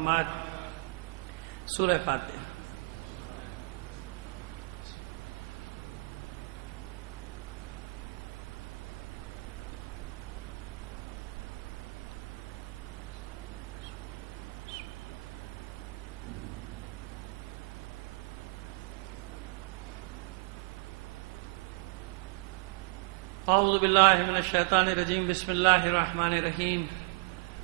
محمد. سورہ فاتحہ. اعوذ باللہ من الشیطان الرجیم. بسم اللہ الرحمن الرحیم.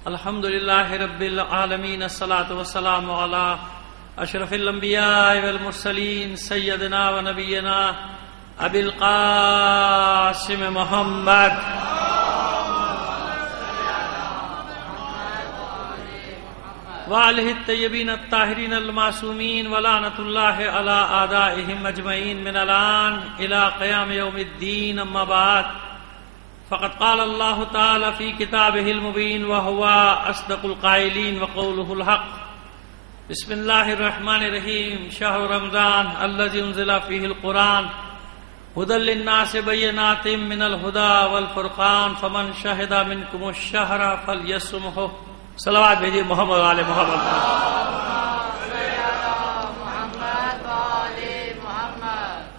الحمد للہ رب العالمین. الصلاۃ والسلام علی اشرف الانبیاء والمرسلین سیدنا و نبینا ابی القاسم محمد وآلہ الطیبین الطاہرین المعصومین ولعنۃ اللہ علی اعدائہم اجمعین من الآن الی قیام یوم الدین. اما بعد فقد قال اللہ تعالی فی کتابہ المبین وہو اصدق القائلین وقولہ الحق. بسم اللہ الرحمن الرحیم. شہر رمضان الذی انزل فیہ القرآن ھدی للناس بینات من الھدی والفرقان فمن شہد منکم الشہر فلیصمہ. صلوات بھیجیے محمد علی محمد.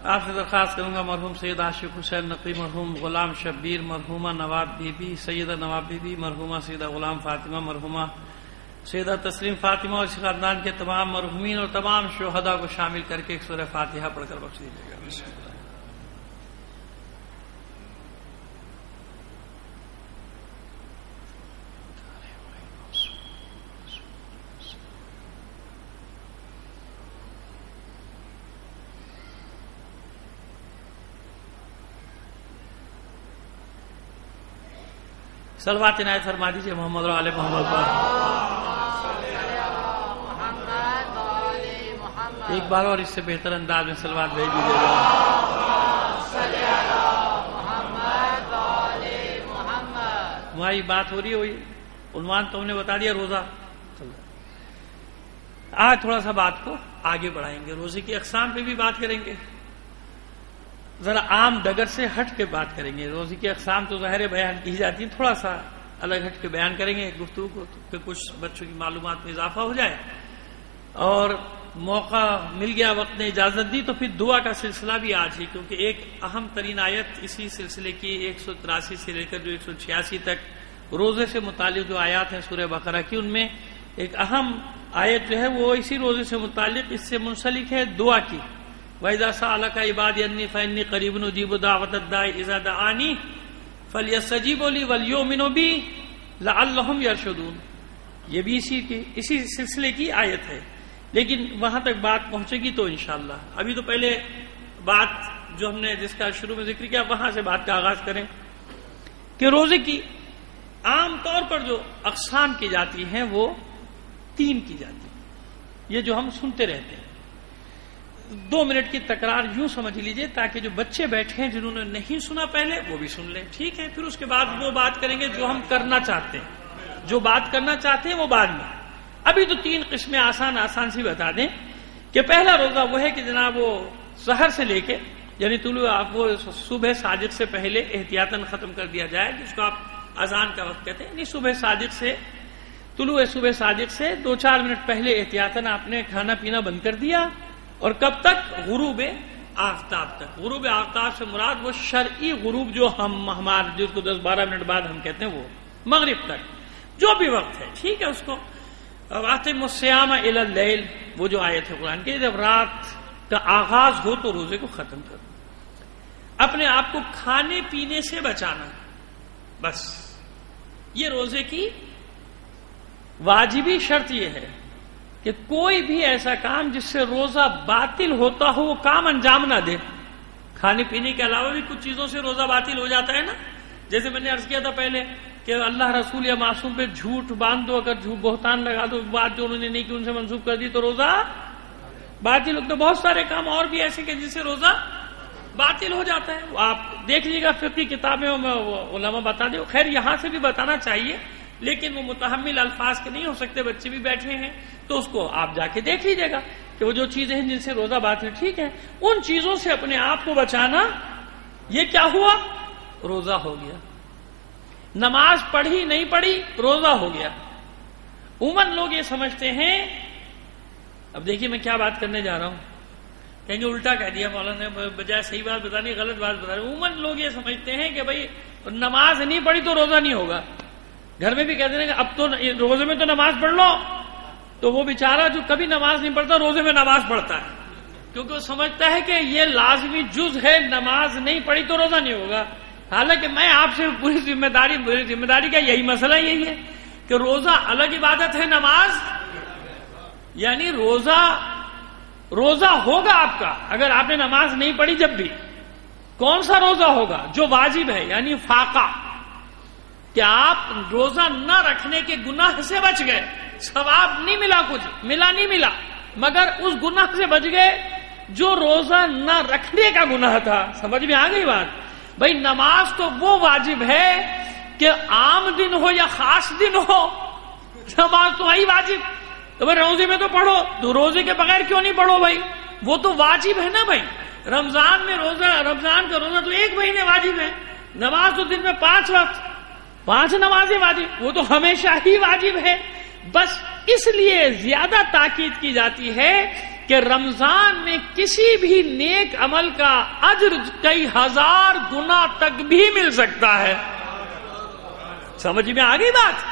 آپ سے درخواست کروں گا مرحوم سید عاشق حسین نقوی، مرحوم غلام شبیر، مرحومہ نواب بی بی، سیدہ نواب بی بی، مرحومہ سیدہ غلام فاطمہ، مرحومہ سیدہ تسلیم فاطمہ اور اس خاندان کے تمام مرحومین اور تمام شہداء کو شامل کر کے ایک سورہ فاتحہ پڑھ کر بخش دیجیے گا. بسم اللہ. صلوات عنایت فرما دیجیے محمد و آل محمد پر. ایک بار اور اس سے بہتر انداز میں صلوات بھیج دیجیے گا. ہماری بات ہو رہی ہے، عنوان تو ہم نے بتا دیا روزہ. آج تھوڑا سا بات کو آگے بڑھائیں گے، روزے کی اقسام پہ بھی بات کریں گے، ذرا عام ڈگر سے ہٹ کے بات کریں گے. روزے کی اقسام تو ظاہر بیان کی جاتی ہیں، تھوڑا سا الگ ہٹ کے بیان کریں گے گفتگو کو کہ کچھ بچوں کی معلومات میں اضافہ ہو جائے. اور موقع مل گیا، وقت نے اجازت دی تو پھر دعا کا سلسلہ بھی آج ہی، کیونکہ ایک اہم ترین آیت اسی سلسلے کی 183 سے لے کر جو 186 تک روزے سے متعلق جو آیات ہیں سورہ بقرہ کی، ان میں ایک اہم آیت جو ہے وہ اسی روزے سے متعلق اس سے منسلک ہے، دعا کی. وَإِذَا سَأَلَكَ عِبَادِي عَنِّي فَإِنِّي قَرِيبٌ أُجِيبُ دَعْوَةَ الدَّاعِ إِذَا دَعَانِ فَلْيَسْتَجِيبُوا لِي وَلْيُؤْمِنُوا بِي لَعَلَّهُمْ يَرْشُدُونَ. یہ بھی اسی سلسلے کی آیت ہے، لیکن وہاں تک بات پہنچے گی تو انشاءاللہ. ابھی تو پہلے بات جو ہم نے جس کا شروع میں ذکر کیا وہاں سے بات کا آغاز کریں کہ روزے کی عام طور پر جو اقسام کی جاتی ہیں وہ 3 کی جاتی ہیں. یہ جو ہم سنتے رہتے ہیں، 2 منٹ کی تکرار یوں سمجھ لیجئے تاکہ جو بچے بیٹھے ہیں جنہوں نے نہیں سنا پہلے وہ بھی سن لیں. ٹھیک ہے، پھر اس کے بعد وہ بات کریں گے جو ہم کرنا چاہتے ہیں، جو بات کرنا چاہتے ہیں وہ بعد میں. ابھی تو 3 قسمیں آسان سی بتا دیں کہ پہلا روزہ وہ ہے کہ جناب وہ سحر سے لے کے یعنی طلوع وہ صبح صادق سے پہلے احتیاطاً ختم کر دیا جائے، جس کو آپ اذان کا وقت کہتے ہیں. یعنی صبح صادق سے طلوع صبح صادق سے 2-4 منٹ پہلے احتیاطاً آپ نے کھانا پینا بند کر دیا، اور کب تک؟ غروب آفتاب تک. غروب آفتاب سے مراد وہ شرعی غروب جو ہمارے جس کو 10-12 منٹ بعد ہم کہتے ہیں وہ مغرب تک جو بھی وقت ہے. ٹھیک ہے، اس کو وَأَتِمُّ الصِّيَامَ إِلَى اللَّيْلِ وہ جو آیت ہے قرآن کی، جب رات کا آغاز ہو تو روزے کو ختم کرو. اپنے آپ کو کھانے پینے سے بچانا، بس یہ روزے کی واجبی شرط یہ ہے کہ کوئی بھی ایسا کام جس سے روزہ باطل ہوتا ہو وہ کام انجام نہ دے. کھانے پینے کے علاوہ بھی کچھ چیزوں سے روزہ باطل ہو جاتا ہے نا. جیسے میں نے عرض کیا تھا پہلے کہ اللہ رسول یا معصوم پہ جھوٹ باندھ دو، اگر جھوٹ بہتان لگا دو، بات جو انہوں نے نہیں کی ان سے منسوخ کر دی تو روزہ باطل. تو بہت سارے کام اور بھی ایسے کہ جس سے روزہ باطل ہو جاتا ہے. آپ دیکھ لیجیے گا فقہی کتابیں علماء بتا دیں. خیر یہاں سے بھی بتانا چاہیے لیکن وہ متحمل الفاظ کے نہیں ہو سکتے، بچے بھی بیٹھے ہیں تو اس کو آپ جا کے دیکھ لیجیے گا کہ وہ جو چیزیں ہیں جن سے روزہ باطل ٹھیک ہے، ان چیزوں سے اپنے آپ کو بچانا. یہ کیا ہوا؟ روزہ ہو گیا. نماز پڑھی نہیں پڑھی روزہ ہو گیا. عموماً لوگ یہ سمجھتے ہیں، اب دیکھیے میں کیا بات کرنے جا رہا ہوں، کہیں گے الٹا کہہ دیا مولانا نے، بجائے صحیح بات بتانی غلط بات بتا رہے۔ عموماً لوگ یہ سمجھتے ہیں کہ بھائی نماز نہیں پڑھی تو روزہ نہیں ہوگا، گھر میں بھی کہتے ہیں کہ اب تو روزے میں تو نماز پڑھ لو، تو وہ بیچارہ جو کبھی نماز نہیں پڑھتا روزے میں نماز پڑھتا ہے، کیونکہ وہ سمجھتا ہے کہ یہ لازمی جز ہے، نماز نہیں پڑھی تو روزہ نہیں ہوگا۔ حالانکہ میں آپ سے پوری ذمہ داری کا یہی مسئلہ یہی ہے کہ روزہ الگ عبادت ہے، نماز یعنی روزہ ہوگا آپ کا اگر آپ نے نماز نہیں پڑھی جب بھی۔ کون سا روزہ ہوگا؟ جو واجب ہے، یعنی فاقہ، کہ آپ روزہ نہ رکھنے کے گناہ سے بچ گئے، ثواب نہیں ملا، کچھ نہیں ملا، مگر اس گناہ سے بچ گئے جو روزہ نہ رکھنے کا گناہ تھا۔ سمجھ میں آ گئی بات؟ بھائی نماز تو وہ واجب ہے کہ عام دن ہو یا خاص دن ہو، نماز تو وہی واجب۔ تو بھائی روزے میں تو پڑھو، تو روزے کے بغیر کیوں نہیں پڑھو بھائی؟ وہ تو واجب ہے نا بھائی۔ رمضان کا روزہ تو ایک مہینے واجب ہے، نماز تو دن میں 5 وقت، 5 نمازیں واجب، وہ تو ہمیشہ ہی واجب ہے۔ بس اس لیے زیادہ تاکید کی جاتی ہے کہ رمضان میں کسی بھی نیک عمل کا اجر کئی ہزار گنا تک بھی مل سکتا ہے۔ سمجھ میں آ گئی بات؟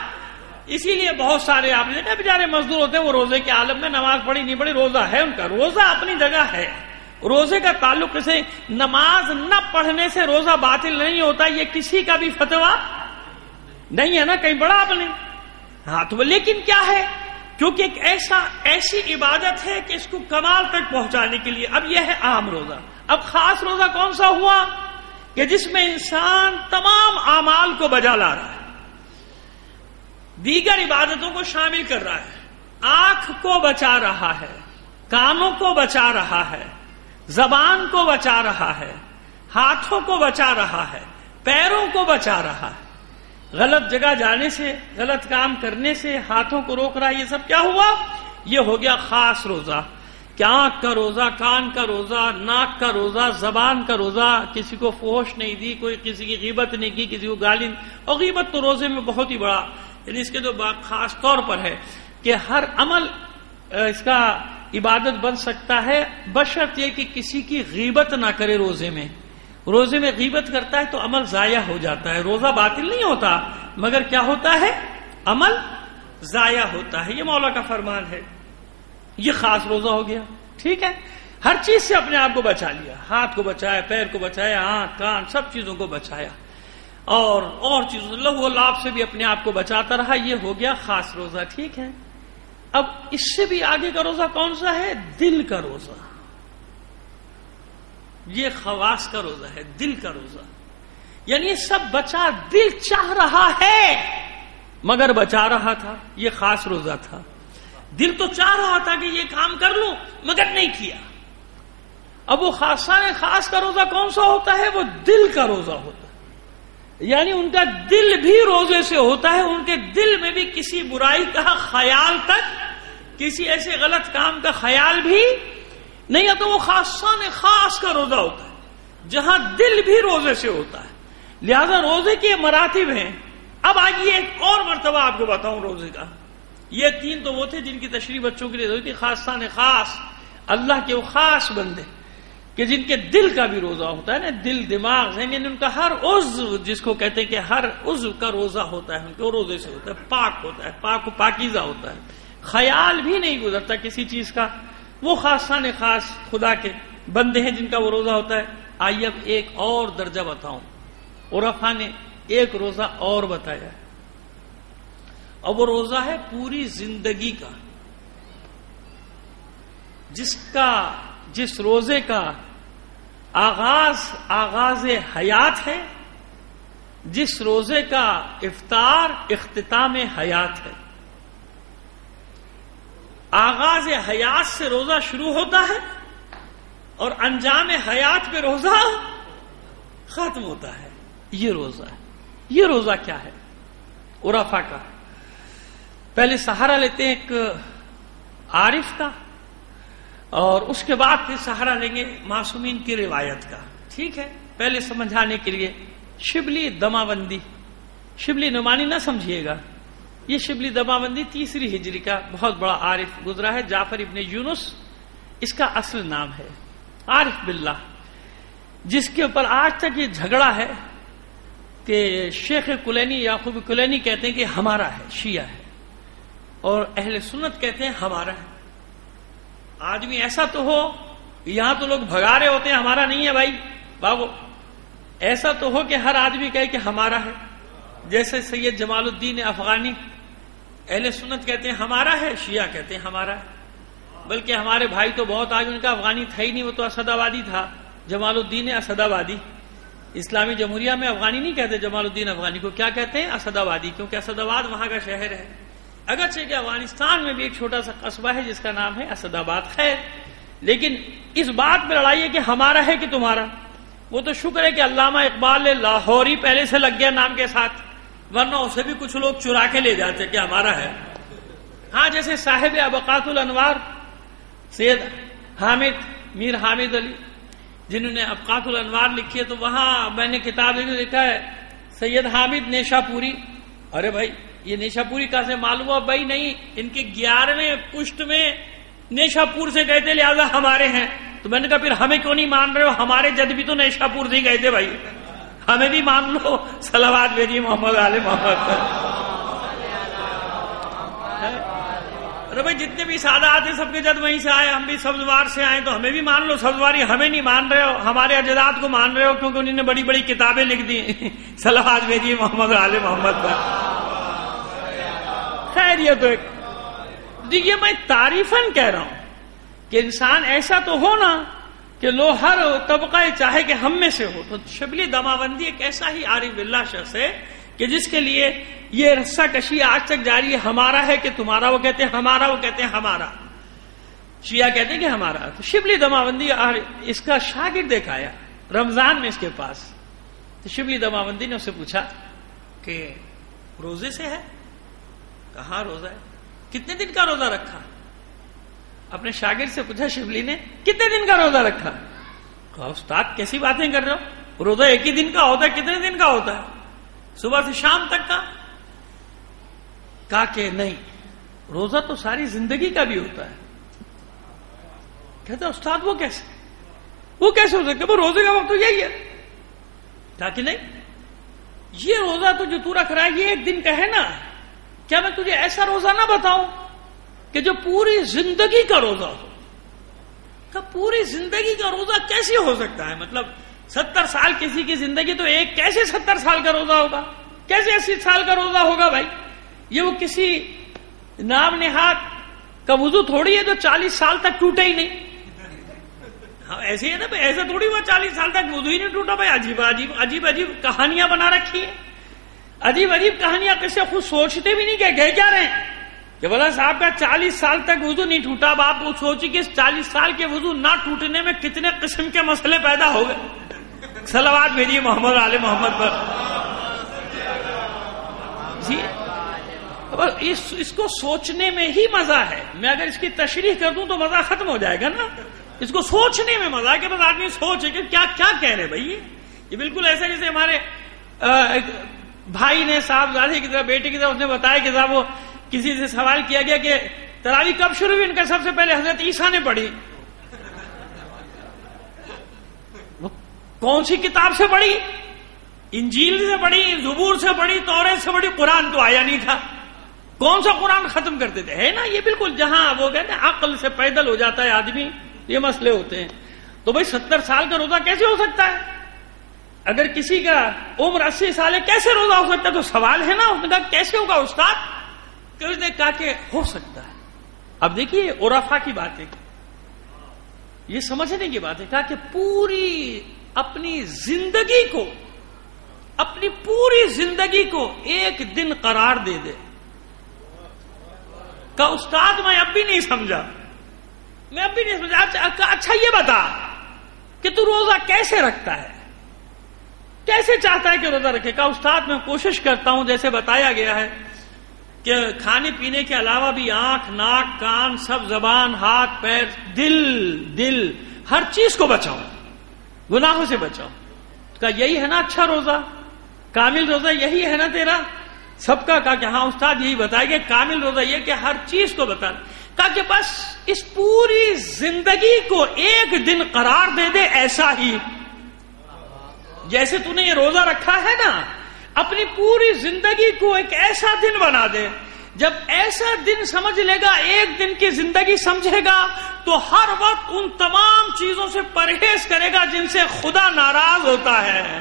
اسی لیے بہت سارے آپ نے دیکھا بیچارے مزدور ہوتے ہیں، وہ روزے کے عالم میں نماز پڑھی نہیں پڑھی، روزہ ہے ان کا، روزہ اپنی جگہ ہے۔ روزے کا تعلق سے نماز نہ پڑھنے سے روزہ باطل نہیں ہوتا، یہ کسی کا بھی فتویٰ نہیں ہے نا، کہیں بڑا آپ نے۔ ہاں تو لیکن کیا ہے، کیونکہ ایک ایسی عبادت ہے کہ اس کو کمال تک پہنچانے کے لیے۔ اب یہ ہے عام روزہ۔ اب خاص روزہ کون سا ہوا؟ کہ جس میں انسان تمام اعمال کو بجا لا رہا ہے، دیگر عبادتوں کو شامل کر رہا ہے، آنکھ کو بچا رہا ہے، کانوں کو بچا رہا ہے، زبان کو بچا رہا ہے، ہاتھوں کو بچا رہا ہے، پیروں کو بچا رہا ہے، غلط جگہ جانے سے، غلط کام کرنے سے ہاتھوں کو روک رہا ہے۔ یہ سب کیا ہوا؟ یہ ہو گیا خاص روزہ، کہ آنکھ کا روزہ، کان کا روزہ، ناک کا روزہ، زبان کا روزہ، کسی کو فحش نہیں دی، کوئی کسی کی غیبت نہیں کی، کسی کو گالی، اور غیبت تو روزے میں بہت ہی بڑا، یعنی اس کے تو خاص طور پر ہے کہ ہر عمل اس کا عبادت بن سکتا ہے، بشرط یہ کہ کسی کی غیبت نہ کرے۔ روزے میں غیبت کرتا ہے تو عمل ضائع ہو جاتا ہے، روزہ باطل نہیں ہوتا مگر کیا ہوتا ہے؟ عمل ضائع ہوتا ہے۔ یہ مولا کا فرمان ہے۔ یہ خاص روزہ ہو گیا، ٹھیک ہے، ہر چیز سے اپنے آپ کو بچا لیا، ہاتھ کو بچایا، پیر کو بچایا، آنکھ کان سب چیزوں کو بچایا، اور چیزوں لہو و لعب سے بھی اپنے آپ کو بچاتا رہا۔ یہ ہو گیا خاص روزہ، ٹھیک ہے۔ اب اس سے بھی آگے کا روزہ کون سا ہے؟ دل کا روزہ۔ یہ خواص کا روزہ ہے، دل کا روزہ، یعنی سب بچا، دل چاہ رہا ہے مگر بچا رہا تھا، یہ خاص روزہ تھا۔ دل تو چاہ رہا تھا کہ یہ کام کر لوں مگر نہیں کیا۔ اب وہ خاص کا روزہ کون سا ہوتا ہے؟ وہ دل کا روزہ ہوتا ہے، یعنی ان کا دل بھی روزے سے ہوتا ہے، ان کے دل میں بھی کسی برائی کا خیال تک، کسی ایسے غلط کام کا خیال بھی نہیں ہے، تو وہ خاص کا روزہ ہوتا ہے جہاں دل بھی روزے سے ہوتا ہے۔ لہذا روزے کے مراتب ہیں۔ اب آئیے ایک اور مرتبہ آپ کو بتاؤں روزے کا۔ یہ 3 تو وہ تھے جن کی تشریح بچوں کے لیے ہوئی تھی، خاص اللہ کے وہ خاص بندے کہ جن کے دل کا بھی روزہ ہوتا ہے نا، دل دماغ ذہن، یعنی ان کا ہر عضو، جس کو کہتے ہیں کہ ہر عضو کا روزہ ہوتا ہے، ان کے روزے سے ہوتا ہے، پاک ہوتا ہے، پاک و پاکیزہ ہوتا ہے، خیال بھی نہیں گزرتا کسی چیز کا۔ وہ خاص خدا کے بندے ہیں جن کا وہ روزہ ہوتا ہے۔ آئیے اب ایک اور درجہ بتاؤں، عرفاء نے ایک روزہ اور بتایا، اور وہ روزہ ہے پوری زندگی کا، جس روزے کا آغاز حیات ہے، جس روزے کا افطار اختتام حیات ہے۔ آغاز حیات سے روزہ شروع ہوتا ہے اور انجام حیات پہ روزہ ختم ہوتا ہے۔ یہ روزہ ہے۔ یہ روزہ کیا ہے؟ عرفاء کا۔ پہلے سہارا لیتے ہیں ایک عارف کا، اور اس کے بعد پھر سہارا لیں گے معصومین کی روایت کا، ٹھیک ہے۔ پہلے سمجھانے کے لیے شبلی دماوندی، شبلی نعمانی نہ سمجھیے گا، یہ شبلی دماوندی 3 ہجری کا بہت بڑا عارف گزرا ہے، جعفر ابن یونس اس کا اصل نام ہے، عارف باللہ، جس کے اوپر آج تک یہ جھگڑا ہے کہ شیخ کلینی یعقوب کلینی کہتے ہیں کہ ہمارا ہے، شیعہ ہے، اور اہل سنت کہتے ہیں ہمارا ہے۔ آدمی ایسا تو ہو، یہاں تو لوگ بھگا رہے ہوتے ہیں ہمارا نہیں ہے بھائی بابو، ایسا تو ہو کہ ہر آدمی کہے کہ ہمارا ہے، جیسے سید جمال الدین افغانی اہل سنت کہتے ہیں ہمارا ہے، شیعہ کہتے ہیں ہمارا ہے، بلکہ ہمارے بھائی تو بہت آگے، ان کا افغانی تھا ہی نہیں، وہ تو اسد آبادی تھا، جمال الدین اسد آبادی۔ اسلامی جمہوریہ میں افغانی نہیں کہتے جمال الدین افغانی کو، کیا کہتے ہیں؟ اسد آبادی، کیونکہ اسد آباد وہاں کا شہر ہے، اگرچہ کہ افغانستان میں بھی ایک چھوٹا سا قصبہ ہے جس کا نام ہے اسد آباد، خیر، لیکن اس بات پہ لڑائی ہے کہ ہمارا ہے کہ تمہارا۔ وہ تو شکر ہے کہ علامہ اقبال لاہوری پہلے سے لگ گیا نام کے ساتھ، ورنہ اسے بھی کچھ لوگ چرا کے لے جاتے کہ ہمارا ہے۔ ہاں، جیسے صاحب ابقات الانوار سید حامد، میر حامد علی، جنہوں نے ابقات الانوار لکھی ہے، تو وہاں میں نے کتاب لکھا ہے سید حامد نیشا پوری۔ ارے بھائی، یہ نیشا پوری کہاں سے معلوم ہوا؟ بھائی نہیں، ان کے 11ویں پشت میں نیشا پور سے گئے تھے، لہذا ہمارے ہیں۔ تو میں نے کہا پھر ہمیں کیوں نہیں مان رہے ہو؟ ہمارے جد بھی تو نیشا پور سے ہی گئے تھے بھائی، ہمیں بھی مان لو۔ صلوات بھیجیے محمد آل محمد پر۔ ارے بھائی، جتنے بھی سادات ہیں سب کے جد وہیں سے آئے، ہم بھی سبزوار سے آئے، تو ہمیں بھی مان لو سبزواری، ہمیں نہیں مان رہے ہو، ہمارے اجداد کو مان رہے ہو کیونکہ انہوں نے بڑی بڑی کتابیں لکھ دی۔ صلوات بھیجیے محمد آل محمد پر۔ خیر، یہ تو ایک دیکھیے، میں تعریفاً کہہ رہا ہوں کہ انسان ایسا تو ہو نا کہ لو ہر طبقہ چاہے کہ ہم میں سے ہو۔ تو شبلی دماوندی ایک ایسا ہی عارف باللہ شخص ہے کہ جس کے لیے یہ رسہ کشی آج تک جاری ہے، ہمارا ہے کہ تمہارا، وہ کہتے ہیں ہمارا، وہ کہتے ہیں ہمارا، شیعہ کہتے ہیں کہ ہمارا۔ تو شبلی دماوندی اس کا شاگرد ایک آیا رمضان میں اس کے پاس، تو شبلی دماوندی نے اس سے پوچھا کہ روزے سے ہے؟ کہاں روزہ ہے؟ کتنے دن کا روزہ رکھا؟ اپنے شاگرد سے پوچھا شبلی نے، کتنے دن کا روزہ رکھا؟ کہا استاد کیسی باتیں کر رہے ہو، روزہ ایک ہی دن کا ہوتا ہے، کتنے دن کا ہوتا ہے؟ صبح سے شام تک کا؟ کہا کہ نہیں، روزہ تو ساری زندگی کا بھی ہوتا ہے۔ کہتا استاد وہ کیسے ہو سکتا؟ وہ روزے کا وقت تو یہی ہے۔ کہا کہ نہیں، یہ روزہ تو جو تو رکھ رہا ہے یہ ایک دن کا ہے نا، کیا میں تجھے ایسا روزہ نہ بتاؤں کہ جو پوری زندگی کا روزہ ہو؟ کہ پوری زندگی کا روزہ کیسے ہو سکتا ہے؟ مطلب 70 سال کسی کی زندگی، تو ایک کیسے 70 سال کا روزہ ہوگا؟ کیسے 80 سال کا روزہ ہوگا بھائی؟ یہ وہ کسی نام نہاد کا وضو تھوڑی ہے جو 40 سال تک ٹوٹے ہی نہیں۔ ہاں ایسے ہے نا بھائی، ایسا تھوڑی ہوا 40 سال تک وضو ہی نہیں ٹوٹا بھائی۔ عجیب کہانیاں بنا رکھی ہیں، عجیب کہانیاں، کیسے خود سوچتے بھی نہیں کہ گئے کیا رہے ہیں کہ بولا صاحب کا 40 سال تک وضو نہیں ٹوٹا۔ اب آپ سوچی کہ اس 40 سال کے وضو نہ ٹوٹنے میں کتنے قسم کے مسئلے پیدا ہو گئے۔ صلوات بھیجیے محمد آل محمد پر۔ جی، اس کو سوچنے میں ہی مزہ ہے۔ میں اگر اس کی تشریح کر دوں تو مزہ ختم ہو جائے گا نا۔ اس کو سوچنے میں مزہ ہے کہ بس آدمی سوچے کہ کیا کہہ رہے بھائی۔ یہ بالکل ایسا جیسے ہمارے بھائی نے صاحبزادے کی طرح، بیٹے کی طرح اس نے بتایا کہ صاحب وہ کسی سے سوال کیا گیا کہ تراویح کب شروع ہوئی؟ ان کا سب سے پہلے حضرت عیسیٰ نے پڑھی۔ وہ کون سی کتاب سے پڑھی؟ انجیل سے پڑھی، زبور سے پڑھی، توریت سے پڑھی، قرآن تو آیا نہیں تھا۔ کون سا قرآن ختم کرتے تھے؟ ہے نا، یہ بالکل جہاں وہ کہتے ہیں عقل سے پیدل ہو جاتا ہے آدمی، یہ مسئلے ہوتے ہیں۔ تو بھائی 70 سال کا روزہ کیسے ہو سکتا ہے؟ اگر کسی کا عمر 80 سال ہے کیسے روزہ ہو سکتا ہے؟ تو سوال ہے نا۔ اس نے کہا کیسے ہوگا استاد؟ کہ اس نے کہا کہ ہو سکتا ہے۔ اب دیکھیے عرفا کی بات ہے، یہ سمجھنے کی بات ہے، کہا کہ پوری اپنی زندگی کو ایک دن قرار دے دے۔ کہا استاد میں اب بھی نہیں سمجھا۔ اچھا یہ بتا کہ تو روزہ کیسے رکھتا ہے، کیسے چاہتا ہے کہ روزہ رکھے؟ کہا استاد میں کوشش کرتا ہوں جیسے بتایا گیا ہے کہ کھانے پینے کے علاوہ بھی آنکھ، ناک، کان، سب، زبان، ہاتھ، پیر، دل ہر چیز کو بچاؤں، گناہوں سے بچاؤں۔ کہا یہی ہے نا اچھا روزہ، کامل روزہ یہی ہے نا تیرا؟ سب کا کہا کہ ہاں استاد یہی بتائے گا کامل روزہ یہ کہ ہر چیز کو بتانا. کہا کہ بس اس پوری زندگی کو ایک دن قرار دے دے ایسا ہی. جیسے تو نے یہ روزہ رکھا ہے نا، اپنی پوری زندگی کو ایک ایسا دن بنا دے. جب ایسا دن سمجھ لے گا، ایک دن کی زندگی سمجھے گا، تو ہر وقت ان تمام چیزوں سے پرہیز کرے گا جن سے خدا ناراض ہوتا ہے.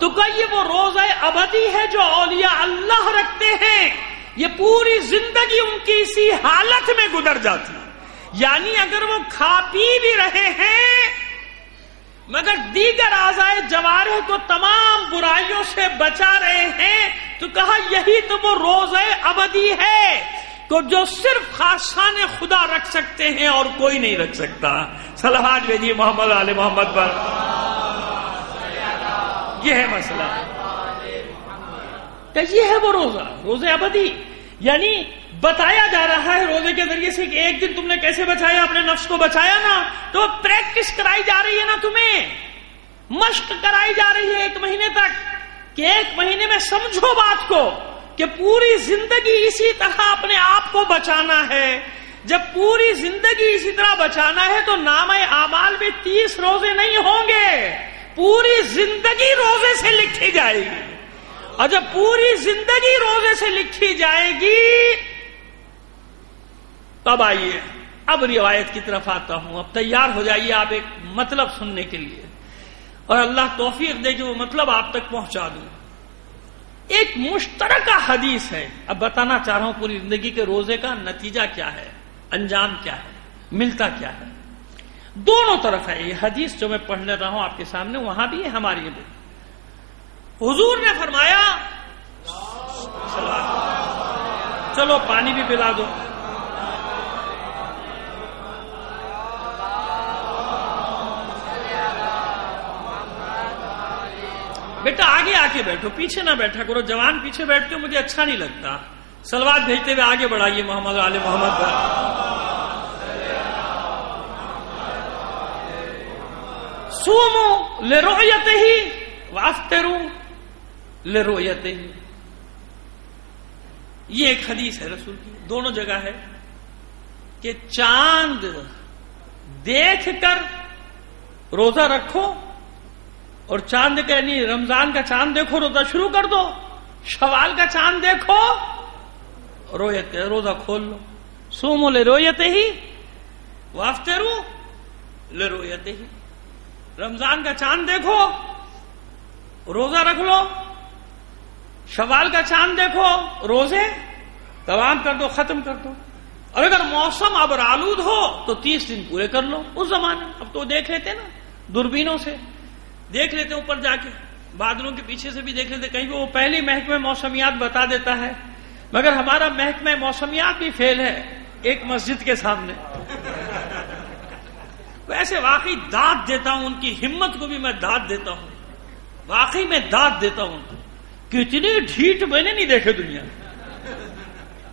تو کہ یہ وہ روزہ ابدی ہے جو اولیاء اللہ رکھتے ہیں. یہ پوری زندگی ان کی اسی حالت میں گزر جاتی ہے. یعنی اگر وہ کھا پی بھی رہے ہیں مگر دیگر اعضائے جوارح کو تمام برائیوں سے بچا رہے ہیں، تو کہا یہی تو وہ روزہ ابدی ہے کہ جو صرف خاصان خدا رکھ سکتے ہیں اور کوئی نہیں رکھ سکتا. صلوات بھیجیے محمد علی محمد پر. یہ ہے مسئلہ کہ یہ ہے وہ روزہ ابدی. یعنی بتایا جا رہا ہے روزے کے ذریعے سے کہ ایک دن تم نے کیسے بچایا، اپنے نفس کو بچایا نا، تو پریکٹس کرائی جا رہی ہے نا، تمہیں مشق کرائی جا رہی ہے 1 مہینے تک کہ 1 مہینے میں سمجھو بات کو کہ پوری زندگی اسی طرح اپنے آپ کو بچانا ہے. جب پوری زندگی اسی طرح بچانا ہے تو نامہ اعمال میں 30 روزے نہیں ہوں گے، پوری زندگی روزے سے لکھی جائے گی. اور جب پوری زندگی روزے سے لکھی جائے گی تب آئیے اب روایت کی طرف آتا ہوں. اب تیار ہو جائیے آپ ایک مطلب سننے کے لیے، اور اللہ توفیق دے کہ وہ مطلب آپ تک پہنچا دوں. ایک مشترکہ حدیث ہے. اب بتانا چاہ رہا ہوں پوری زندگی کے روزے کا نتیجہ کیا ہے، انجام کیا ہے، ملتا کیا ہے. دونوں طرف ہے یہ حدیث جو میں پڑھنے رہا ہوں آپ کے سامنے، وہاں بھی ہے ہماری بھی. حضور نے فرمایا، چلو پانی بھی پلا دو. بیٹا آگے آ کے بیٹھو، پیچھے نہ بیٹھا کرو. جوان پیچھے بیٹھتے ہو مجھے اچھا نہیں لگتا. صلوات بھیجتے ہوئے آگے بڑھائیے محمد آل محمد پر. صوموا لرؤيته وافطروا لرؤيته. یہ ایک حدیث ہے رسول کی، دونوں جگہ ہے کہ چاند دیکھ کر روزہ رکھو، اور چاند کا یعنی رمضان کا چاند دیکھو روزہ شروع کر دو، شوال کا چاند دیکھو روزہ کھول لو. صوموا لرؤيته وافطروا لرؤيته. رمضان کا چاند دیکھو روزہ رکھ لو، شوال کا چاند دیکھو روزے تمام کر دو، ختم کر دو. اور اگر موسم ابر آلود ہو تو 30 دن پورے کر لو. اس زمانے اب تو دیکھ لیتے نا، دوربینوں سے دیکھ لیتے، اوپر جا کے بادلوں کے پیچھے سے بھی دیکھ لیتے. کہیں وہ پہلی محکمہ موسمیات بتا دیتا ہے، مگر ہمارا محکمہ موسمیات بھی فیل ہے ایک مسجد کے سامنے. ویسے واقعی داد دیتا ہوں ان کی ہمت کو بھی، میں داد دیتا ہوں، واقعی میں داد دیتا ہوں. کتنی ڈھیٹ میں نے نہیں دیکھے دنیا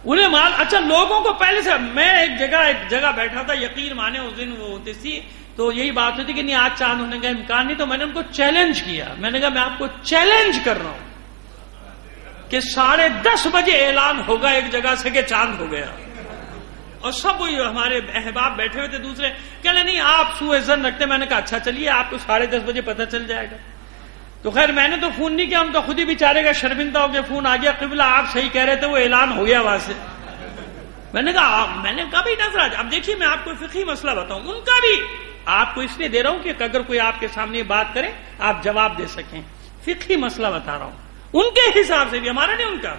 انہیں مال. اچھا لوگوں کو پہلے سے، میں ایک جگہ بیٹھا تھا، یقین مانے اس دن وہ ہوتی تھی تو یہی بات ہوتی کہ نہیں آج چاند ہونے کا امکان نہیں. تو میں نے ان کو چیلنج کیا، میں نے کہا میں آپ کو چیلنج کر رہا ہوں کہ 10:30 بجے اعلان ہوگا ایک جگہ سے کہ چاند ہو گیا. اور سب وہی ہمارے احباب بیٹھے ہوئے تھے دوسرے، کہنے نہیں آپ سوء ظن رکھتے. میں نے کہا اچھا چلیے آپ کو 10:30 بجے پتہ چل جائے گا. تو خیر میں نے تو فون نہیں کیا، ان کا خود ہی بیچارے کا شرمندہ ہو گیا. فون آ گیا، قبلہ آپ صحیح کہہ رہے تھے، وہ اعلان ہو گیا وہاں سے. میں نے کہا بھی نظر آ جائے. اب دیکھیے میں آپ کو فقہی مسئلہ بتاؤں، ان کا بھی آپ کو اس لیے دے رہا ہوں کہ اگر کوئی آپ کے سامنے بات کرے آپ جواب دے سکیں. فقہی مسئلہ بتا رہا ہوں ان کے حساب سے بھی، ہمارا نہیں ان کا.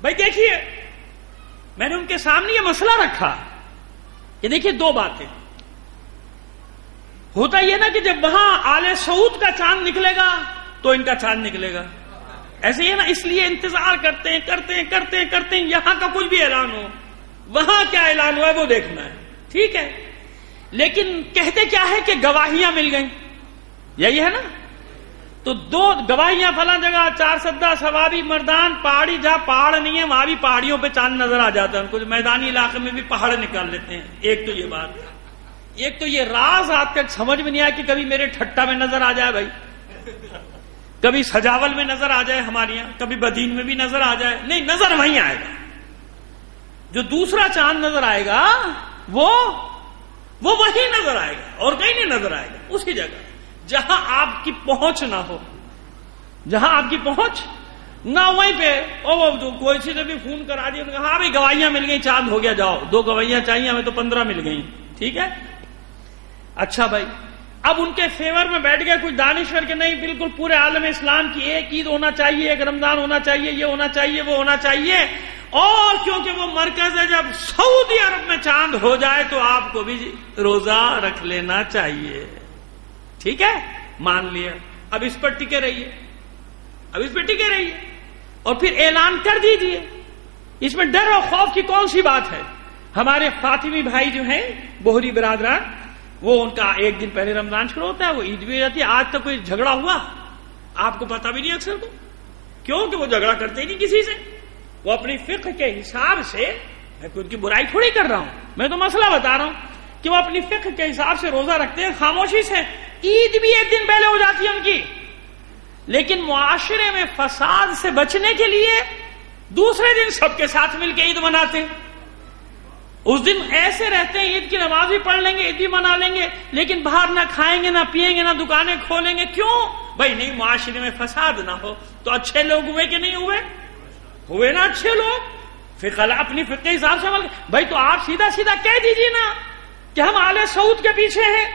بھائی دیکھیے میں نے ان کے سامنے یہ مسئلہ رکھا کہ دیکھیے 2 باتیں. ہوتا یہ نا کہ جب وہاں آل سعود کا چاند نکلے گا تو ان کا چاند نکلے گا، ایسے ہی نا. اس لیے انتظار کرتے ہیں یہاں کا کچھ بھی اعلان ہو، وہاں کیا اعلان ہوا ہے وہ دیکھنا ہے. ٹھیک ہے، لیکن کہتے کیا ہے کہ گواہیاں مل گئیں، یہی ہے نا. تو 2 گواہیاں فلاں جگہ 4 سدہ ثوابی مردان پہاڑی، جہاں پہاڑ نہیں ہے وہاں بھی پہاڑیوں پہ چاند نظر آ جاتا ہے. ان کو میدانی علاقے میں بھی پہاڑ نکال لیتے ہیں. ایک تو یہ بات، ایک تو یہ راز آج تک سمجھ میں نہیں آیا کہ کبھی میرے ٹھٹا میں نظر آ جائے. بھائی کبھی سجاول میں نظر آ جائے ہمارے یہاں، کبھی بدین میں بھی نظر آ جائے، نہیں، نظر وہیں آئے گا. جو دوسرا چاند نظر آئے گا وہ وہیں نظر آئے گا اور کہیں نہیں نظر آئے گا. اسی جگہ جہاں آپ کی پہنچ نہ ہو، جہاں آپ کی پہنچ نہ، وہیں پہ کوئی سی نے بھی فون کرا دیا، ہاں بھائی گواہیاں مل گئی، چاند ہو گیا، جاؤ 2 گواہیاں چاہیے ہمیں، تو 15 مل گئی. ٹھیک ہے، اچھا بھائی، اب ان کے فیور میں بیٹھ گئے کچھ دانشور کے نہیں، بالکل پورے عالم اسلام کی ایک عید ہونا چاہیے، ایک رمضان ہونا چاہیے، یہ ہونا چاہیے، وہ ہونا چاہیے. اور کیونکہ وہ مرکز ہے، جب سعودی عرب میں چاند ہو جائے تو آپ کو بھی روزہ رکھ لینا چاہیے. ٹھیک ہے، مان لیا. اب اس پر ٹکے رہیے، اور پھر اعلان کر دیجئے. اس میں ڈر اور خوف کی کون سی بات ہے؟ ہمارے فاطمی بھائی جو ہیں، بوہری برادران، وہ ان کا ایک دن پہلے رمضان شروع ہوتا ہے، وہ عید بھی ہو جاتی ہے. آج تک کوئی جھگڑا ہوا آپ کو پتا بھی نہیں اکثر کو، کیوں کہ وہ جھگڑا کرتے ہی نہیں کسی سے. وہ اپنی فقہ کے حساب سے، میں کوئی ان کی برائی تھوڑی کر رہا ہوں، میں تو مسئلہ بتا رہا ہوں کہ وہ اپنی فقہ کے حساب سے روزہ رکھتے ہیں خاموشی سے. عید بھی ایک دن پہلے ہو جاتی ہے ان کی، لیکن معاشرے میں فساد سے بچنے کے لیے دوسرے دن سب کے ساتھ مل کے عید مناتے ہیں. اس دن ایسے رہتے ہیں، عید کی نماز بھی پڑھ لیں گے، عید بھی منا لیں گے، لیکن باہر نہ کھائیں گے، نہ پیئیں گے، نہ دکانیں کھولیں گے. کیوں بھائی؟ نہیں، معاشرے میں فساد نہ ہو. تو اچھے لوگ ہوئے کہ نہیں ہوئے نا اچھے لوگ. فقہ اپنی فقہ کے حساب سے بھائی، تو آپ سیدھا کہہ دیجیے نا کہ ہم آل سعود کے پیچھے ہیں.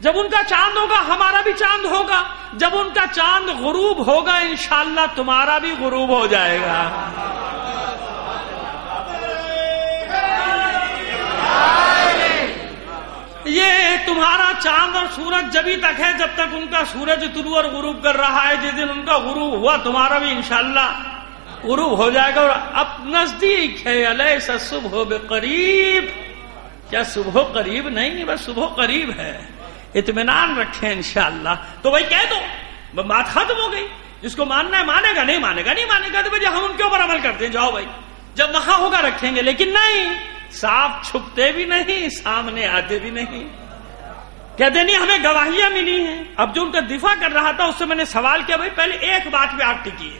جب ان کا چاند ہوگا ہمارا بھی چاند ہوگا، جب ان کا چاند غروب ہوگا انشاءاللہ تمہارا بھی غروب ہو جائے گا. یہ تمہارا چاند اور سورج جبھی تک ہے جب تک ان کا سورج طلوع اور غروب کر رہا ہے. جس دن ان کا غروب ہوا تمہارا بھی انشاءاللہ غروب ہو جائے گا. اور اب نزدیک ہے، الیس الصبح بقریب، کیا صبح قریب نہیں، بس صبح قریب ہے، اطمینان رکھیں انشاءاللہ. تو بھائی کہہ دو، بات ختم ہو گئی. جس کو ماننا ہے مانے گا، نہیں مانے گا تو بھائی ہم ان کے اوپر عمل کرتے ہیں. جاؤ بھائی، جب وہاں ہوگا رکھیں گے، لیکن نہیں، صاف چھپتے بھی نہیں، سامنے آتے بھی نہیں. کہتے نہیں ہمیں گواہیاں ملی ہیں. اب جو ان کا دفاع کر رہا تھا اس سے میں نے سوال کیا، بھائی پہلے ایک بات پہ آپ ٹکیے،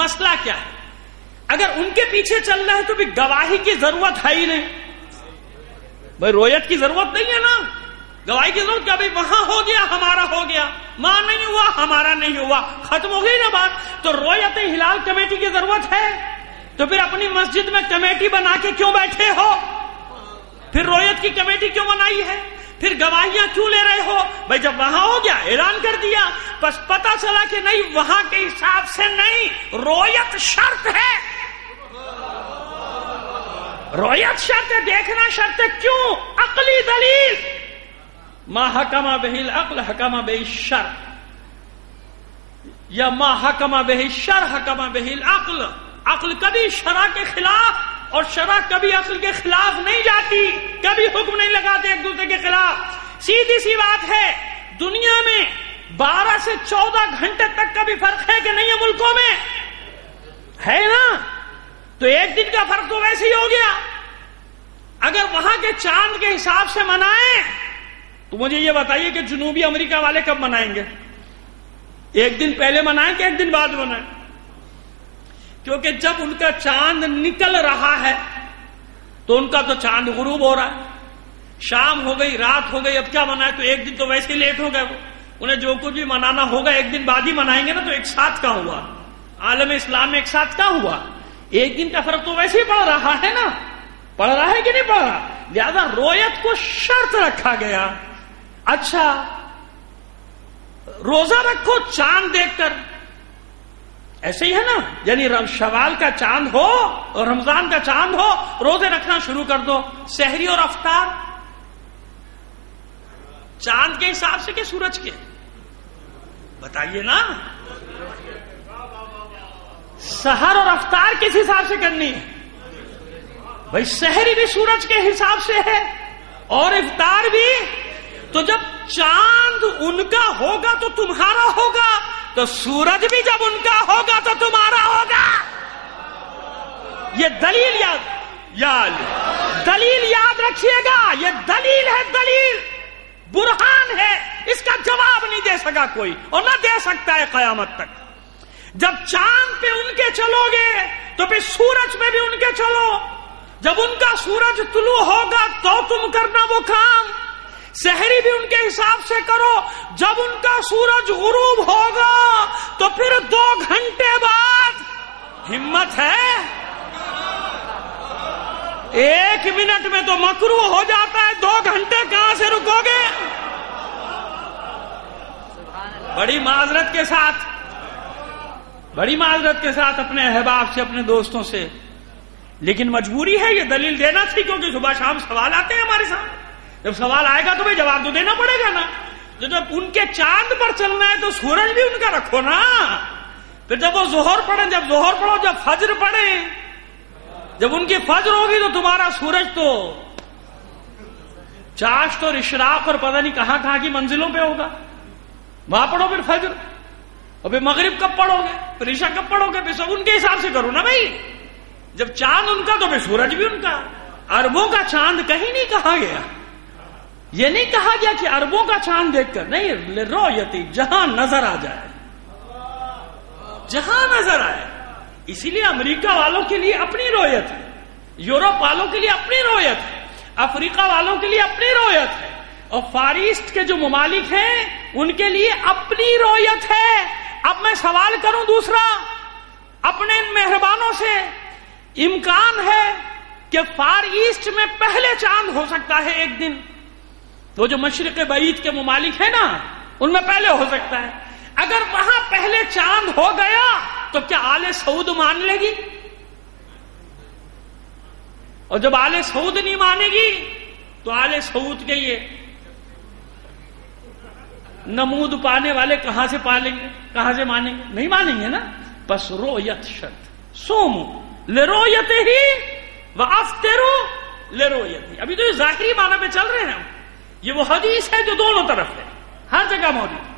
مسئلہ کیا ہے؟ اگر ان کے پیچھے چل رہا ہے تو بھی گواہی کی ضرورت ہے ہی نہیں. بھائی رویت کی ضرورت نہیں ہے نا، گواہی کی ضرورت کیا؟ بھائی وہاں ہو گیا ہمارا ہو گیا، وہاں نہیں ہوا ہمارا نہیں ہوا، ختم ہو گئی نا بات. تو رویت ہلال کمیٹی کی ضرورت ہے؟ تو پھر اپنی مسجد میں کمیٹی بنا کے کیوں بیٹھے ہو؟ پھر رویت کی کمیٹی کیوں بنائی ہے؟ پھر گواہیاں کیوں لے رہے ہو؟ بھائی جب وہاں ہو گیا اعلان کر دیا، بس پتا چلا کہ نہیں وہاں کے حساب سے نہیں، رویت شرط ہے، رویت شرط ہے، دیکھنا شرط ہے. کیوں؟ عقلی دلیل، ما حکم بہ العقل حکم بہ الشرع، یا ما حکم بہ الشرع حکم بہ العقل. عقل کبھی شرع کے خلاف اور شرع کبھی عقل کے خلاف نہیں جاتی، کبھی حکم نہیں لگاتے ایک دوسرے کے خلاف. سیدھی سی بات ہے، دنیا میں 12 سے 14 گھنٹے تک کا بھی فرق ہے کہ نہیں ہے؟ ملکوں میں ہے نا. تو ایک دن کا فرق تو ویسے ہی ہو گیا. اگر وہاں کے چاند کے حساب سے منائیں تو مجھے یہ بتائیے کہ جنوبی امریکہ والے کب منائیں گے؟ ایک دن پہلے منائیں کہ ایک دن بعد منائیں؟ کیونکہ جب ان کا چاند نکل رہا ہے تو ان کا تو چاند غروب ہو رہا ہے. شام ہو گئی، رات ہو گئی، اب کیا منائے؟ تو ایک دن تو ویسے ہی لیٹ ہو گئے. وہ انہیں جو کچھ بھی منانا ہوگا ایک دن بعد ہی منائیں گے نا. تو ایک ساتھ کا ہوا، عالم اسلام میں ایک ساتھ کا ہوا. ایک دن کا فرق تو ویسے ہی پڑ رہا ہے نا، پڑھ رہا ہے کہ نہیں پڑھ رہا؟ لہذا رویت کو شرط رکھا گیا. اچھا روزہ رکھو چاند دیکھ کر، ایسے ہی ہے نا، یعنی شوال کا چاند ہو اور رمضان کا چاند ہو، روزے رکھنا شروع کر دو. سحری اور افطار چاند کے حساب سے کہ سورج کے؟ بتائیے نا. سحر اور افطار کس حساب سے کرنی ہے؟ بھائی سحری بھی سورج کے حساب سے ہے اور افطار بھی. تو جب چاند ان کا ہوگا تو تمہارا ہوگا، تو سورج بھی جب ان کا ہوگا تو تمہارا ہوگا. یہ دلیل دلیل یاد رکھیے گا. یہ دلیل ہے، دلیل برہان ہے، اس کا جواب نہیں دے سکا کوئی اور نہ دے سکتا ہے قیامت تک. جب چاند پہ ان کے چلو گے تو پھر سورج میں بھی ان کے چلو. جب ان کا سورج طلوع ہوگا تو تم کرنا وہ کام. سحری بھی ان کے حساب سے کرو. جب ان کا سورج غروب ہوگا تو پھر 2 گھنٹے بعد. ہمت ہے؟ 1 منٹ میں تو مکروہ ہو جاتا ہے، 2 گھنٹے کہاں سے رکو گے؟ بڑی معذرت کے ساتھ اپنے احباب سے، اپنے دوستوں سے، لیکن مجبوری ہے، یہ دلیل دینا تھی، کیونکہ صبح شام سوال آتے ہیں ہمارے سامنے. جب سوال آئے گا تو بھائی جواب تو دینا پڑے گا نا. جب ان کے چاند پر چلنا ہے تو سورج بھی ان کا رکھو نا. پھر جب وہ ظہر پڑھیں، جب ظہر پڑھو، جب فجر پڑھیں، جب ان کی فجر ہوگی تو تمہارا سورج تو چاشت اور اشراق اور پتہ نہیں کہاں کہاں کی منزلوں پہ ہوگا. وہاں پڑھو پھر فجر، اور پھر مغرب کب پڑھو گے، پھر عشاء کب پڑھو گے، پھر سب ان کے حساب سے کرو نا بھائی. جب چاند ان کا تو پھر سورج بھی ان کا. عربوں کا چاند کہیں نہیں کہا گیا. یہ نہیں کہا گیا کہ عربوں کا چاند دیکھ کر، نہیں، رؤیتی، جہاں نظر آ جائے، جہاں نظر آئے. اسی لیے امریکہ والوں کے لیے اپنی رؤیت ہے، یورپ والوں کے لیے اپنی رؤیت ہے، افریقہ والوں کے لیے اپنی رؤیت ہے، اور فار ایسٹ کے جو ممالک ہیں ان کے لیے اپنی رؤیت ہے. اب میں سوال کروں دوسرا اپنے ان مہربانوں سے، امکان ہے کہ فار ایسٹ میں پہلے چاند ہو سکتا ہے ایک دن. تو جو مشرق بعید کے ممالک ہیں نا، ان میں پہلے ہو سکتا ہے. اگر وہاں پہلے چاند ہو گیا تو کیا آل سعود مان لے گی؟ اور جب آل سعود نہیں مانے گی تو آل سعود کے یہ نمود پانے والے کہاں سے پالیں گے، کہاں سے مانیں گے؟ نہیں مانیں گے نا. بس رؤیت شرط. سومو لرؤیتہ وافطروا لرؤیتہ. ابھی تو یہ ظاہری معنی پہ چل رہے ہیں ہم. یہ وہ حدیث ہے جو دونوں طرف ہے، ہر جگہ موجود